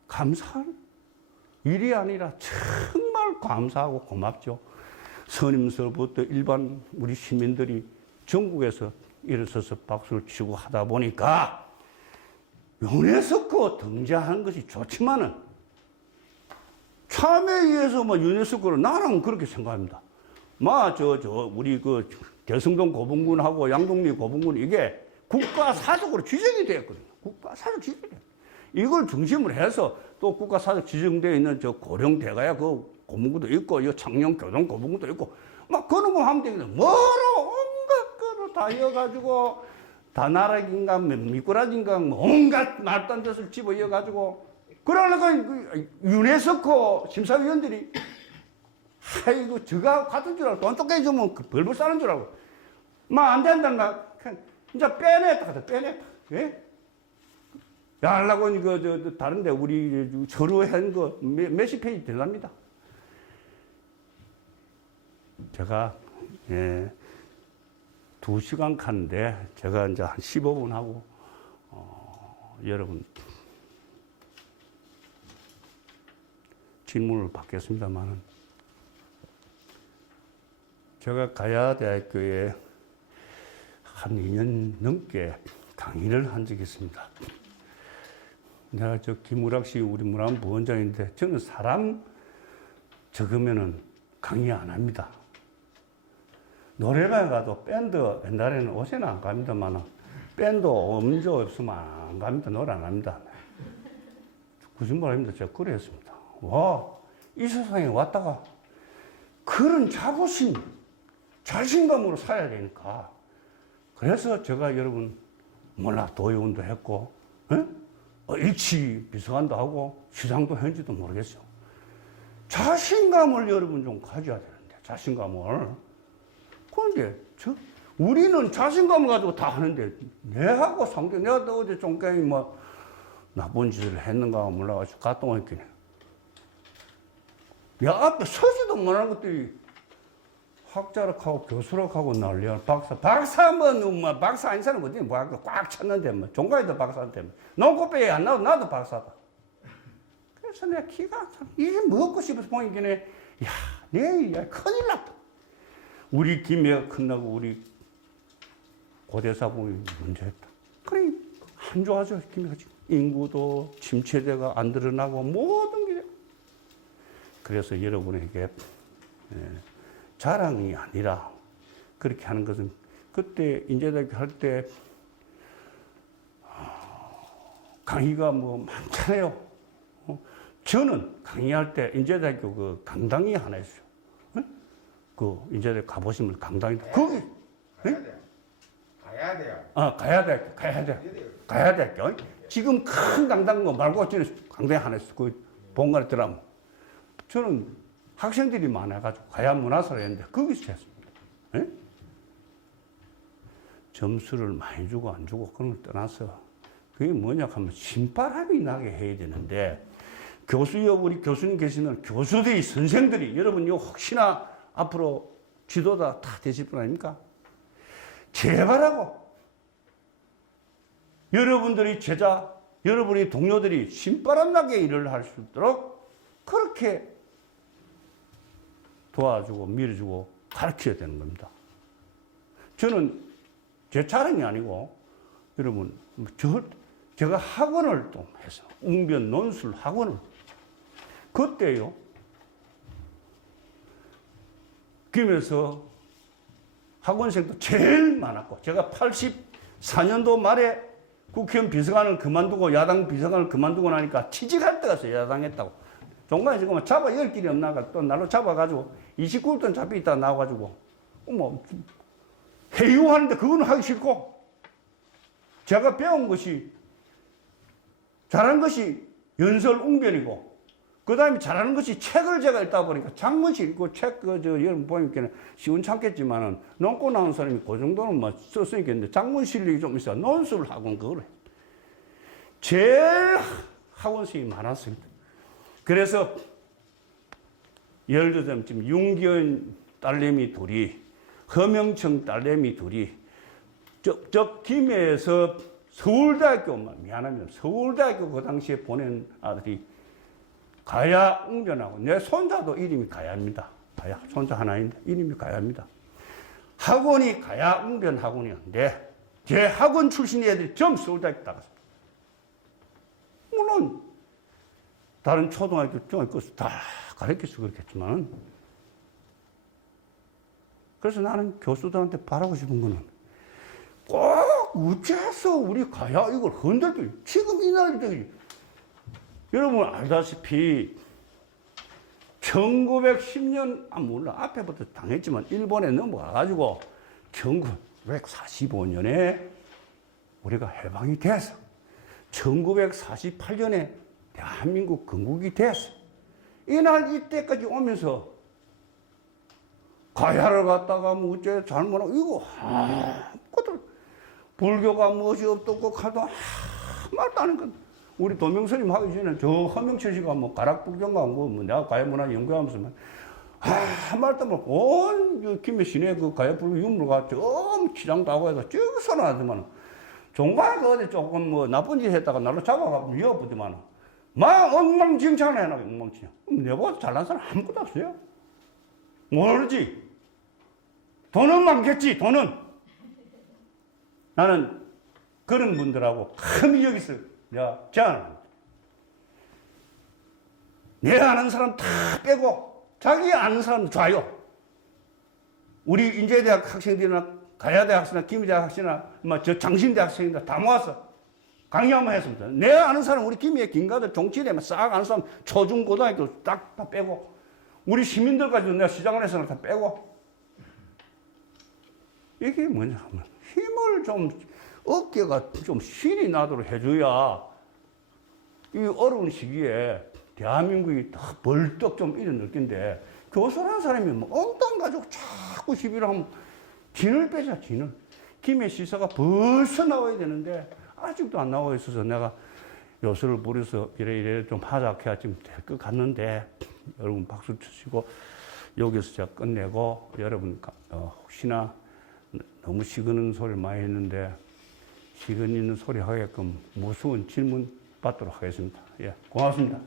감사할 일이 아니라 정말 감사하고 고맙죠. 선임서부터 일반 우리 시민들이 전국에서 일어서서 박수를 치고 하다 보니까, 유네스코 등재하는 것이 좋지만은, 참여에 의해서 뭐 유네스코를 나는 그렇게 생각합니다. 우리 그 대성동 고분군하고 양동리 고분군 이게 국가사적으로 지정이 되었거든요. 국가사적 지정이. 이걸 중심으로 해서 또 국가사적 지정되어 있는 저 고령대가야 그 고분군도 있고, 이 창녕교동 고분군도 있고, 막 그런 거 하면 되거든요. 뭐로 온갖 거로 다 이어가지고, 다나락인가, 미꾸라지인가, 온갖 말도 안 돼서 집어 이어가지고, 그러니까 유네스코 심사위원들이 아이고 저가 같은 줄 알고 돈 똑같이 주면 벌벌 싸는 줄 알고 막 안 된다 막 이제 빼냈다 빼냈다. 예? 야 하려고 이거 다른데 우리 서류한 거 몇십 페이지 들랍니다. 제가 2시간 칸인데 제가 이제 한 15분 하고 여러분 질문을 받겠습니다만은, 제가 가야대학교에 한 2년 넘게 강의를 한 적이 있습니다. 내가 김우락 씨 우리 문화부 원장인데, 저는 사람 적으면은 강의 안 합니다. 노래방에 가도 밴드, 옛날에는 옷에는 안 갑니다만은, 밴드 음주 없으면 안 갑니다. 노래 안 합니다. 거짓말 아닙니다. 제가 그랬습니다. 와, 이 세상에 왔다가 그런 자부심, 자신감으로 살아야 되니까. 그래서 제가 여러분, 도의원도 했고, 일치 비서관도 하고, 시장도 했는지도 모르겠어요. 자신감을 여러분 좀 가져야 되는데, 자신감을. 그런데, 우리는 자신감을 가지고 다 하는데, 내가 또 어제 종강이 뭐, 나쁜 짓을 했는가 몰라가지고 갔다 오니까, 내 앞에 서지도 못하는 것들이 학자락하고 교수락하고 난리야. 박사 뭐 박사 아닌 사람 어디 뭐 꽉 찼는데 뭐 종가에도 박사한테 농코빼에 안 나도 나도 박사다. 그래서 내가 기가 참 이게 먹고 싶어서 보니까 야, 큰일 났다. 우리 김해가 끝나고 우리 고대사공이 문제였다. 그래 안 좋아져 김해가 지금 인구도 침체대가 안 드러나고 모든 게. 그래서 여러분에게 자랑이 아니라 그렇게 하는 것은, 그때 인제대학교 할 때 강의가 뭐 많잖아요. 저는 강의할 때 인제대학교 그 강당이 하나 있어요. 그 인제대학교 가보시면 강당이 거기 가야 돼요. 가야 돼요. 지금 큰 강당 거 말고 저는 강당이 하나 있어. 그 본관에 들어가면. 저는 학생들이 많아가지고 가야 문화사를 했는데 거기서 했습니다. 예? 점수를 많이 주고 안 주고 그런 걸 떠나서 그게 뭐냐 하면 신바람이 나게 해야 되는데, 우리 교수님 계시면 교수들이, 선생들이, 여러분 혹시나 앞으로 지도자 다 되실 분 아닙니까? 제발하고 여러분들이 제자, 여러분이 동료들이 신바람 나게 일을 할 수 있도록 그렇게 도와주고 밀어주고 가르쳐야 되는 겁니다. 저는 제 자랑이 아니고, 여러분, 제가 학원을 또 해서, 웅변 논술 학원을, 그때요, 김에서 학원생도 제일 많았고, 제가 84년도 말에 국회의원 비서관을 그만두고 야당 비서관을 그만두고 나니까 취직할 때가 있어요. 야당했다고. 종간에 지금 잡아 열 길이 없나가 또 날로 잡아가지고 29일 잡혀 있다가 나와가지고 뭐 회유하는데 그거는 하기 싫고 제가 배운 것이 잘하는 것이 연설웅변이고 그 다음에 잘하는 것이 책을 제가 읽다 보니까 장문실 읽고 책, 여러분 보니까 시원찮겠지만은, 논고 나온 사람이 그 정도는 뭐 썼으니까, 장문 실력이 좀 있어야 논술을 하고는 그거를. 제일 학원 수업이 많았습니다. 그래서, 예를 들자면 지금 윤기현 딸내미 둘이, 허명청 딸내미 둘이, 김해에서 서울대학교, 미안합니다. 서울대학교 그 당시에 보낸 아들이 가야 웅변하고 내 손자도 이름이 가야입니다. 가야 손자 하나인데 이름이 가야입니다. 학원이 가야 웅변 학원이었는데 제 학원 출신 애들이 전부 서울대학교 나갔습니다. 물론 다른 초등학교, 중학교 다 가르쳐서 그렇겠지만 그래서 나는 교수들한테 바라고 싶은 거는 꼭 어째서 우리 가야 이걸 흔들길 지금 이 나이들이 여러분 알다시피 1910년 몰라 앞에부터 당했지만 일본에 넘어가가지고 1945년에 우리가 해방이 돼서 1948년에 대한민국 건국이 됐어. 이날 이때까지 오면서 가야를 갔다가 뭐 어째 잘못하고 이거 아무것도 불교가 무엇이 없었고 하도 말도 안 하는 건 우리 도명스님 하기 전에 저 허명철 씨가 뭐 가락불경가 뭐 내가 가야문화 연구하면서 한 말도 없고 온 김해 시내 그 가야불교 유물가 좀 치장도 하고 해서 쭉 선언하더만 종가에 그 어디 조금 뭐 나쁜 짓 했다가 날로 잡아가고 위협하더만 막 엉망진창을 해놔 엉망진창. 내보다 잘난 사람 아무것도 없어요. 모르지. 돈은 많겠지 돈은. 나는 그런 분들하고 큰 이력이 있어요. 내가 제안합니다. 내 아는 사람 다 빼고 자기 아는 사람 줘요. 우리 인제대학 학생들이나 가야대학 학생이나 김해대학 학생이나 저 장신대학 학생이나 다 모아서 강의 한번 했습니다. 내 아는 사람 우리 김해 김가들 종치대만 싹 아는 사람 초중고등학교 딱 다 빼고 우리 시민들까지도 내가 시장원에서는 다 빼고 이게 뭐냐 하면 힘을 좀 어깨가 좀 신이 나도록 해줘야 이 어려운 시기에 대한민국이 다 벌떡 좀 일어날 텐데 교수라는 사람이 뭐 엉뚱 가지고 자꾸 시비를 하면 진을 빼자 진을. 김해 시사가 벌써 나와야 되는데 아직도 안 나와 있어서 내가 요술을 부려서 이래 좀 하자해야 지금 될 것 같는데 여러분 박수 치시고 여기서 제가 끝내고 여러분 혹시나 너무 시끄는 소리를 많이 했는데 시간 있는 소리 하게끔 무서운 질문 받도록 하겠습니다. 예, 고맙습니다.